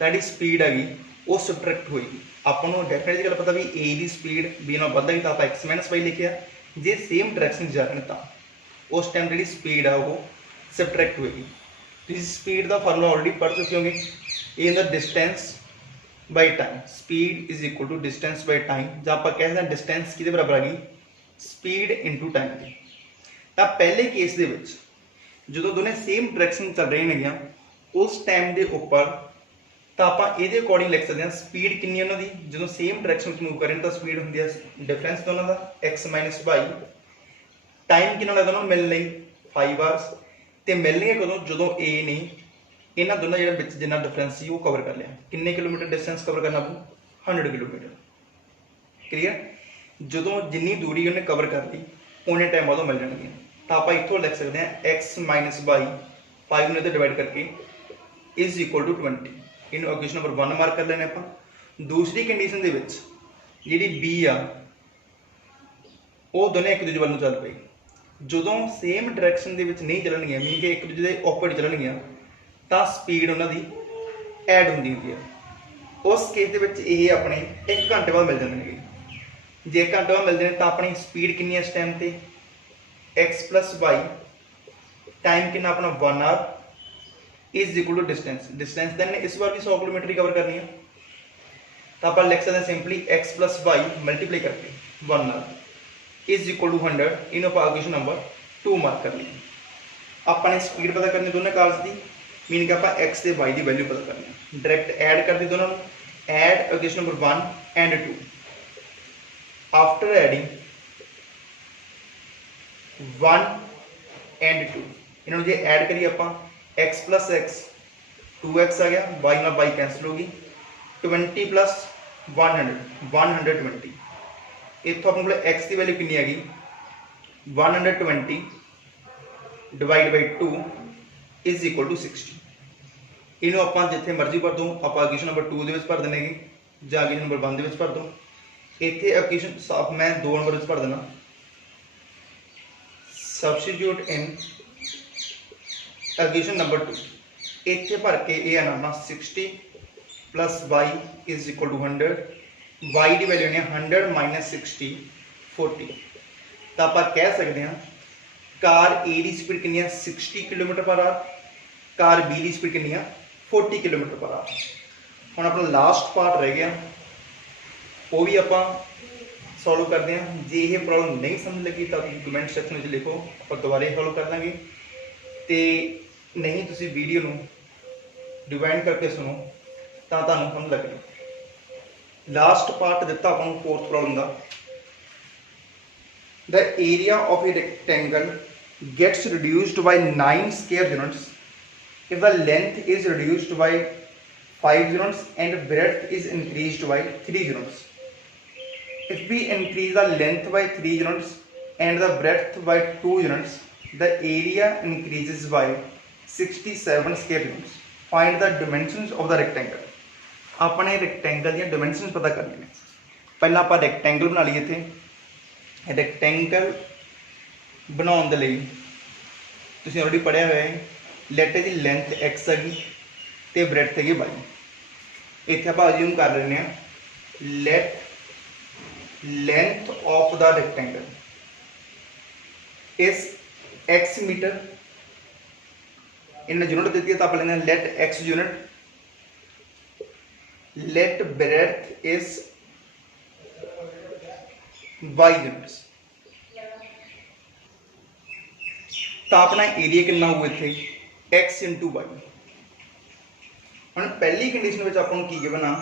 ਤਾਂ ਜਿਹੜੀ ਸਪੀਡ ਆ ਗਈ ਉਹ ਸਬਟਰੈਕਟ ਹੋਏਗੀ। ਆਪਾਂ ਨੂੰ ਡੈਫੀਨਿਟਲੀ ਗੱਲ ਪਤਾ ਵੀ a ਦੀ ਸਪੀਡ b ਨਾਲ ਵੱਧ ਹੈਗੀ ਤਾਂ ਆਪਾਂ x ਮਾਈਨਸ y ਲਿਖਿਆ, ਜੇ ਸੇਮ ਡਾਇਰੈਕਸ਼ਨ ਜਾ ਰਹੇ ਨੇ ਤਾਂ ਉਸ ਟਾਈਮ ਜਿਹੜੀ ਸਪੀਡ ਆ ਉਹ ਸਬਟਰੈਕਟ ਹੋਏਗੀ। ਤੁਸੀਂ ਸਪੀਡ ਦਾ ਫਾਰਮੂਲਾ ਆਲਰੇਡੀ ਪੜ੍ਹ ਚੁੱਕੇ ਹੋਗੇ, ਇਹ ਹੁੰਦਾ distance by time, speed is equal to distance by time, ਜਾਂ ਆਪਾਂ ਕਹਿੰਦੇ ਹਾਂ ਡਿਸਟੈਂਸ ਕਿਹਦੇ ਬਰਾਬਰ ਆ ਗਈ, ਸਪੀਡ ਇਨਟੂ ਟਾਈਮ ਦੀ। ਤਾਂ ਪਹਿਲੇ ਕੇਸ ਦੇ ਵਿੱਚ ਜਦੋਂ ਦੋਨੇ ਸੇਮ ਡਾਇਰੈਕਸ਼ਨ ਚੱਲ ਰਹੇ ਨੇਗੀਆਂ ਉਸ ਟਾਈਮ ਦੇ ਉੱਪਰ ਤਾਂ ਆਪਾਂ ਇਹਦੇ ਅਕੋਰਡਿੰਗ ਲਿਖ ਸਕਦੇ ਹਾਂ ਸਪੀਡ ਕਿੰਨੀ ਉਹਨਾਂ ਦੀ, ਜਦੋਂ ਸੇਮ ਡਾਇਰੈਕਸ਼ਨ ਵਿੱਚ ਮੂਵ ਕਰਨ ਤਾਂ ਸਪੀਡ ਹੁੰਦੀ ਹੈ ਡਿਫਰੈਂਸ ਦੋਨਾਂ ਦਾ x ਮਾਈਨਸ y। ਟਾਈਮ ਕਿੰਨਾ ਲੱਗਦਾ ਉਹਨਾਂ ਨੂੰ ਮਿਲਣ ਲਈ 5 ਆਵਰਸ, ਤੇ ਮਿਲਣਗੇ ਕਦੋਂ, ਜਦੋਂ a ਨੇ ਇਹਨਾਂ ਦੋਨਾਂ ਜਿਹੜਾ ਵਿੱਚ ਜਿੰਨਾ ਡਿਫਰੈਂਸ ਸੀ ਉਹ ਕਵਰ ਕਰ ਲਿਆ। ਕਿੰਨੇ ਕਿਲੋਮੀਟਰ ਡਿਸਟੈਂਸ ਕਵਰ ਕਰਨਾ ਪਊ 100 ਕਿਲੋਮੀਟਰ। ਕਲੀਅਰ, ਜਦੋਂ ਜਿੰਨੀ ਦੂਰੀ ਉਹਨੇ ਕਵਰ ਕਰ ਲਈ ਉਹਨੇ ਟਾਈਮ ਬਾਅਦ ਉਹ ਮਿਲ ਜਾਣਗੇ। ਤਾਂ ਆਪਾਂ ਇੱਥੋਂ ਲਿਖ ਸਕਦੇ ਹਾਂ x ਮਾਈਨਸ y 5 ਨੂੰ ਇਹਦੇ ਡਿਵਾਈਡ ਕਰਕੇ ਇਜ਼ ਇਕੁਅਲ ਟੂ 20। ਇਹਨੂੰ ਇਕੁਏਸ਼ਨ ਨੰਬਰ 1 ਮਾਰਕ ਕਰ ਲੈਣੇ ਆਪਾਂ। ਦੂਸਰੀ ਕੰਡੀਸ਼ਨ ਦੇ ਵਿੱਚ ਜਿਹੜੀ b ਆ ਉਹ ਦੋਨੇ ਇੱਕ ਦੂਜੇ ਵੱਲ ਨੂੰ ਚੱਲ ਪਈ, ਜਦੋਂ ਸੇਮ ਡਾਇਰੈਕਸ਼ਨ ਦੇ ਵਿੱਚ ਨਹੀਂ ਚੱਲਣਗੀਆਂ, ਮੀਨ ਕਿ ਇੱਕ ਦੂਜੇ ਦੇ ਆਪੋਜ਼ਿਟ ਚੱਲਣਗੀਆਂ ਤਾਂ ਸਪੀਡ ਉਹਨਾਂ ਦੀ ਐਡ ਹੁੰਦੀ ਹੈ। ਉਸ ਕੇਸ ਦੇ ਵਿੱਚ ਇਹ ਆਪਣੇ 1 ਘੰਟੇ ਬਾਅਦ ਮਿਲ ਜਾਂਦੇ। ਜੇ 1 ਘੰਟੇ ਬਾਅਦ ਮਿਲਦੇ ਨੇ ਤਾਂ ਆਪਣੀ ਸਪੀਡ ਕਿੰਨੀ ਹੈ ਇਸ ਟਾਈਮ ਤੇ x plus y, टाइम कितना अपना 1 hour is equal to distance. Distance then इस बार भी 100 किलोमीटर ही कवर करनी है, तो आप लिख सकते हैं simply x plus y multiply करके 1 आवर इज इक्वल टू 100। इन इक्वेशन नंबर 2 मार्क कर ली। अपने स्पीड पता करनी दोनों कार्स की, मीनिंग आप x से y की वैल्यू पता करनी, डायरैक्ट ऐड कर दी दोनों, add equation number 1 and 2। After adding 1 and 2 इन्होंने जो ऐड करिए आप x प्लस x 2x आ गया, y ना y कैंसिल होगी, 20 प्लस 100 इतों अपने को x की वैल्यू कितनी हैगी 120 divide by 2 is equal to 60। इनू आप जिथे मर्जी भर दो, आप इक्वेशन नंबर 2 के भर देने या इक्वेशन नंबर 1 के भर दो। इतने इक्वेशन साफ मैं 2 नंबर भर देना, सबस्टिट्यूट इन इक्वेशन नंबर 2। इतने भर के ये आना 60 plus y is equal to 100, y की वैल्यू ने 100 माइनस 60 40। तो आप कह सकते हैं कार ए की स्पीड कितनी है 60 kilometre per hour, car B की स्पीड कितनी है 40 किलोमीटर पर आवर। हम अपना लास्ट पार्ट रह गया, वो भी आप सॉल्व करते हैं। जे ये प्रॉब्लम नहीं समझ लगी तो कमेंट सैक्शन में लिखो, आप दोबारा सॉल्व कर देंगे। तो नहीं तुसी वीडियो नूं डिवाइड करके सुनो तो तुहानूं समझ लगे। लास्ट पार्ट दिता अपन 4th प्रॉब्लम का, the area of a rectangle gets reduced by 9 square units if the length is reduced by 5 units and breadth is increased by 3 units. If we increase the length by 3 units and the breadth by 2 units, the area increases by 67 square units. Find the dimensions of the rectangle. अपने रेक्टेंगल दी डायमेंशनस पता करनी है। पहला आप रेक्टेंगल बना लिए थे। रेक्टेंगल बनाने के लिए तुसीं ऑलरेडी पढ़िया हुआ है, लेटर की लेंथ x हैगी तो ब्रेथ हैगी y। इत्थे आप अज्यूम कर लेने let length of the rectangle is x metre, in unit दी है तो आप लेना let x unit, let breadth is y units. तो अपना एरिया कितना होगा इत्थे x इंटू वाई। हम पहली कंडीशन में आपको की गिवन आ,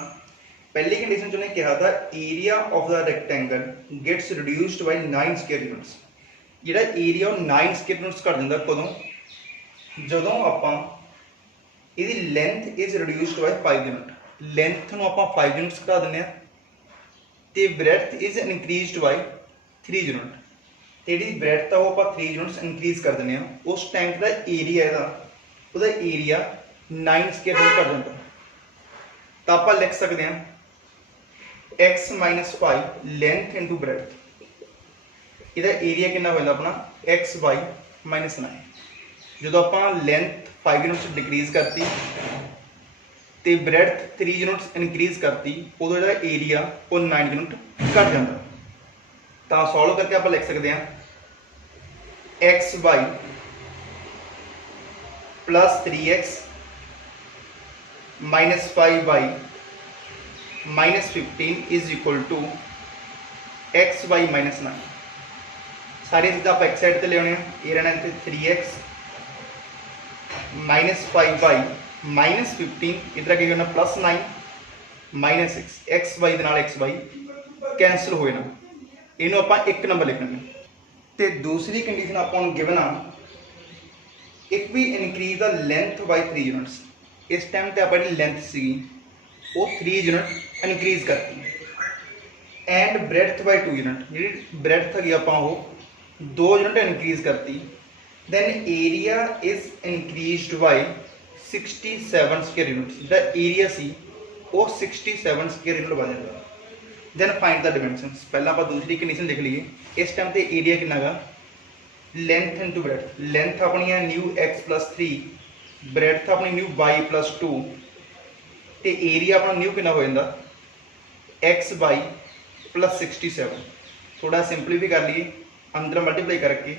पहली कंडीशन च उन्हें कहा था area of the rectangle gets reduced by 9 square units. जिहड़ा एरिया 9 स्क्वायर यूनिट्स कर दिंदा कदों ਜਦੋਂ ਆਪਾਂ ਇਹਦੀ length is reduced by 5 unit, length ਨੂੰ ਆਪਾਂ 5 ਯੂਨਿਟਸ ਘਟਾ ਦਿੰਦੇ ਆ ਤੇ breadth is increased by 3 unit, ਤੇ ਜਿਹੜੀ ਬ੍ਰੈਡਥ ਆ ਉਹ ਆਪਾਂ 3 ਯੂਨਿਟਸ ਇਨਕਰੀਜ਼ ਕਰ ਦਿੰਦੇ ਆ। ਉਸ ਟੈਂਕ ਦਾ ਏਰੀਆ ਉਹਦਾ ਏਰੀਆ 9 ਸਕੁਅਰ ਫੁੱਟ ਕਰ ਜਾਂਦਾ। ਤਾਂ ਆਪਾਂ ਲਿਖ ਸਕਦੇ ਹਾਂ x - 5 ਲੈਂਥ ਇਨਟੂ ਬ੍ਰੈਡਥ, ਇਹਦਾ ਏਰੀਆ ਕਿੰਨਾ ਹੋ ਜਾਂਦਾ ਆਪਣਾ x by -9। ਜਦੋਂ ਆਪਾਂ ਲੈਂਥ 5 ਯੂਨਿਟਸ ਡਿਕਰੀਜ਼ ਕਰਤੀ ਤੇ ਬ੍ਰੈਡਥ 3 ਯੂਨਿਟਸ ਇਨਕਰੀਜ਼ ਕਰਤੀ, ਉਦੋਂ ਜਿਹੜਾ ਏਰੀਆ ਉਹ 9 ਯੂਨਿਟ ਘਟ ਜਾਂਦਾ। ਤਾਂ ਸੋਲਵ ਕਰਕੇ ਆਪਾਂ ਲਿਖ ਸਕਦੇ ਹਾਂ x by plus 3x minus 5 by minus 15 is equal to x by -9। सारी चीज़ आप एक साइड पे ले आने ये रहना है 3x minus 5 by minus 15 इधर क्या करना +9 minus 6 x by ਦੇ ਨਾਲ x by कैंसिल हो जाना। ਇਹਨੂੰ ਆਪਾਂ ਇੱਕ ਨੰਬਰ ਲਿਖਣਾ ਤੇ ਦੂਸਰੀ ਕੰਡੀਸ਼ਨ ਆਪਾਂ ਨੂੰ ਗਿਵਨ ਆ if we increase the length by 3 units. ਇਸ ਟਾਈਮ ਤੇ ਆਪਾਂ ਜਿਹੜੀ ਲੈਂਥ ਸੀਗੀ ਉਹ 3 ਯੂਨਿਟ ਇਨਕਰੀਜ਼ ਕਰਤੀ ਐਂਡ ਬ੍ਰੈਡਥ ਬਾਈ 2 ਯੂਨਿਟ, ਜਿਹੜੀ ਬ੍ਰੈਡਥ ਹੈਗੀ ਆਪਾਂ ਉਹ 2 ਯੂਨਿਟ ਇਨਕਰੀਜ਼ ਕਰਤੀ, then area is increased by 67 square units। ਜਿਹੜਾ ਏਰੀਆ ਸੀ ਉਹ 67 square unit ਬਣ ਜਾਂਦਾ। then find the dimensions। ਪਹਿਲਾਂ ਆਪਾਂ ਦੂਸਰੀ ਕੰਡੀਸ਼ਨ ਲਿਖ ਲਈਏ। ਇਸ ਟਾਈਮ ਤੇ ਏਰੀਆ ਕਿੰਨਾ ਗਾ ਲੈਂਥ ਇਨਟੂ ਬ੍ਰੈਡਥ, ਲੈਂਥ ਆਪਣੀ ਹੈ ਨਿਊ x + 3, ਬ੍ਰੈਡਥ ਆਪਣੀ ਨਿਊ y + 2 ਤੇ ਏਰੀਆ ਆਪਣਾ ਨਿਊ ਕਿੰਨਾ ਹੋ ਜਾਂਦਾ x by + 67। ਥੋੜਾ ਸਿੰਪਲੀਫਾਈ ਕਰ ਲਈਏ, ਅੰਦਰ ਮਲਟੀਪਲਾਈ ਕਰਕੇ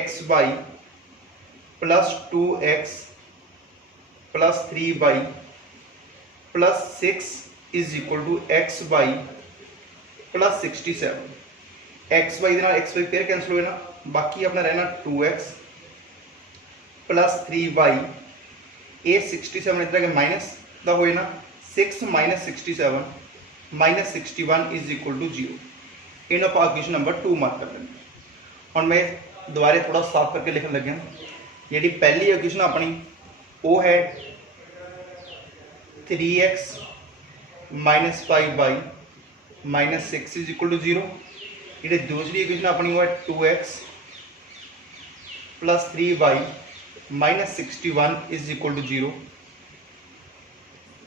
x by plus 2x plus 3y plus 6 is equal to x by plus 67। x by ਦੇ ਨਾਲ x by ਫਿਰ ਕੈਂਸਲ ਹੋ ਜਾਣਾ, ਬਾਕੀ ਆਪਣਾ ਰਹਿਣਾ 2x plus 3y, ਇਹ 67 ਇਧਰ ਕੇ ਮਾਈਨਸ ਦਾ ਹੋ ਜਾਣਾ 6 - 67 - 61 is equal to 0। ਇਹਨੂੰ ਆਪਾਂ ਇਕੁਏਸ਼ਨ ਨੰਬਰ 2 ਮਾਰਕ ਕਰ ਲੈਂਦੇ। ਹੁਣ ਮੈਂ ਦੁਬਾਰੇ ਥੋੜਾ ਸਾਫ਼ ਕਰਕੇ ਲਿਖਣ ਲੱਗਿਆ। ਜਿਹੜੀ ਪਹਿਲੀ ਇਕੁਏਸ਼ਨ ਆਪਣੀ ਉਹ ਹੈ 3x - 5y - 6 is equal to 0। ਜਿਹੜੀ ਦੂਸਰੀ ਇਕੁਏਸ਼ਨ ਆਪਣੀ ਉਹ ਹੈ 2x plus 3y - 61 is equal to 0।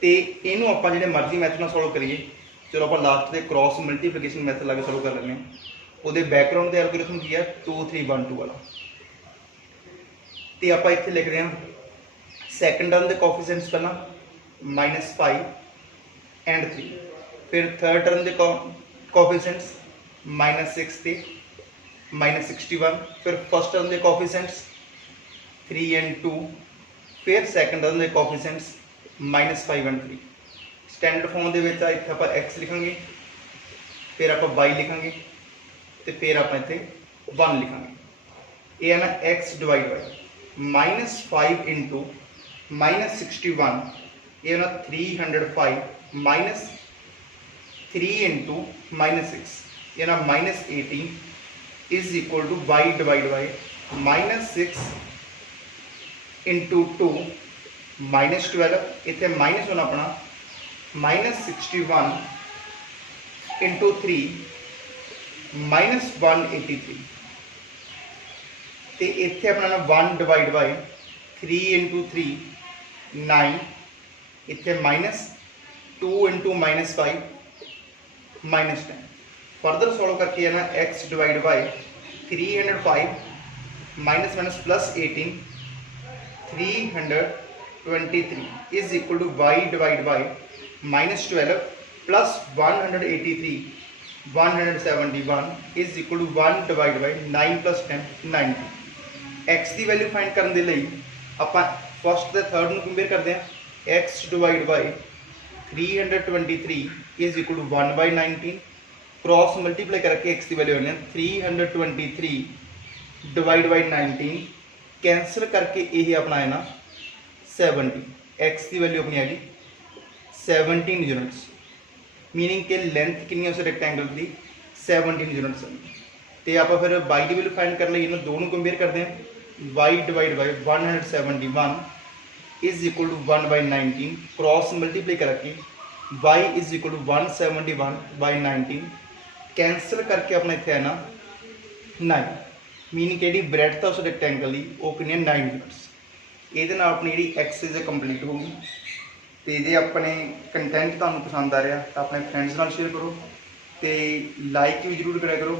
ਤੇ ਇਹਨੂੰ ਆਪਾਂ ਜਿਹੜੇ ਮਰਜ਼ੀ ਮੈਥਡ ਨਾਲ ਸੋਲਵ ਕਰੀਏ। ਚਲੋ ਆਪਾਂ ਲਾਸਟ ਤੇ ਕ੍ਰਾਸ ਮਲਟੀਪਲੀਕੇਸ਼ਨ ਮੈਥਡ ਲਾ ਕੇ ਸੋਲਵ ਕਰ ਲੈਂਦੇ ਹਾਂ। ਉਹਦੇ ਬੈਕਗ੍ਰਾਉਂਡ ਤੇ ਐਲਗੋਰਿਥਮ ਕੀ ਹੈ 2 3 1 2 ਵਾਲਾ। ਤੇ ਆਪਾਂ ਇੱਥੇ ਲਿਖਦੇ ਹਾਂ ਸੈਕੰਡ ਟਰਮ ਦੇ ਕੋਐਫੀਸ਼ੀਐਂਟਸ ਪਹਿਲਾਂ -5 ਐਂਡ 3, ਫਿਰ ਥਰਡ ਟਰਮ ਦੇ ਕੋਐਫੀਸ਼ੀਐਂਟਸ -6 ਤੇ -61, ਫਿਰ ਫਸਟ ਟਰਮ ਦੇ ਕੋਐਫੀਸ਼ੀਐਂਟਸ 3 ਐਂਡ 2, ਫਿਰ ਸੈਕੰਡ ਟਰਮ ਦੇ ਕੋਐਫੀਸ਼ੀਐਂਟਸ -5 ਐਂਡ 3। ਸਟੈਂਡਰਡ ਫਾਰਮ ਦੇ ਵਿੱਚ ਇੱਥੇ ਆਪਾਂ x ਲਿਖਾਂਗੇ, ਫਿਰ ਆਪਾਂ y ਲਿਖਾਂਗੇ ਤੇ ਫਿਰ ਆਪਾਂ ਇੱਥੇ 1 ਲਿਖਾਂਗੇ। ਇਹ ਹੈ ਨਾ x ਡਿਵਾਈਡ ਬਾਈ -5 ਇੰਟੂ -61, ਇਹ ਹੈ ਨਾ 305 -3 ਇੰਟੂ -6, ਇਹ ਹੈ ਨਾ -18 is equal to y divided by -6 into 2 -12, ਇੱਥੇ ਮਾਈਨਸ ਹੋਣਾ ਆਪਣਾ -61 into 3 -183 ਤੇ ਇੱਥੇ ਆਪਣਾ 1 divided by 3 into 3 9, ਇੱਥੇ -2 into -5 -10। फर्दर सॉल्व करके है ना x divide by 305 minus plus 18 323 is equal to y divide by -12 plus 183 171 is equal to 1 divide by 9 plus 10 90। x की वैल्यू फाइंड करने के लिए आप फर्स्ट ते थर्ड में कंपेयर करते हैं। x divide by 323 is equal to 1 by 19, cross multiply करके x की वैल्यू होनी है 323 डिवाइड बाई 19, कैंसिल करके ये अपना है ना 70, x की वैल्यू अपनी आएगी 17 यूनिट्स, मीनिंग के लेंथ कितनी उस रेक्टेंगल की 17 यूनिट्स। तो आप फिर बाई की वैल्यू फाइंड कर लिए, दोनों कंपेयर करते हैं। y divide by 171 is equal to 1/19 cross multiply करके y is equal to 171/19 cancel करके अपना इतने है ना 9 मीनिंग कि ब्रैड था उस रैक्टेंगल की वो कितनी 9 यूनिट्स। ये अपनी जी एक्सरसाइज कंप्लीट होगी। तो जो अपने कंटेंट तुम्हें पसंद आ रहा तो अपने फ्रेंड्स नाल शेयर करो, तो लाइक भी जरूर करा करो।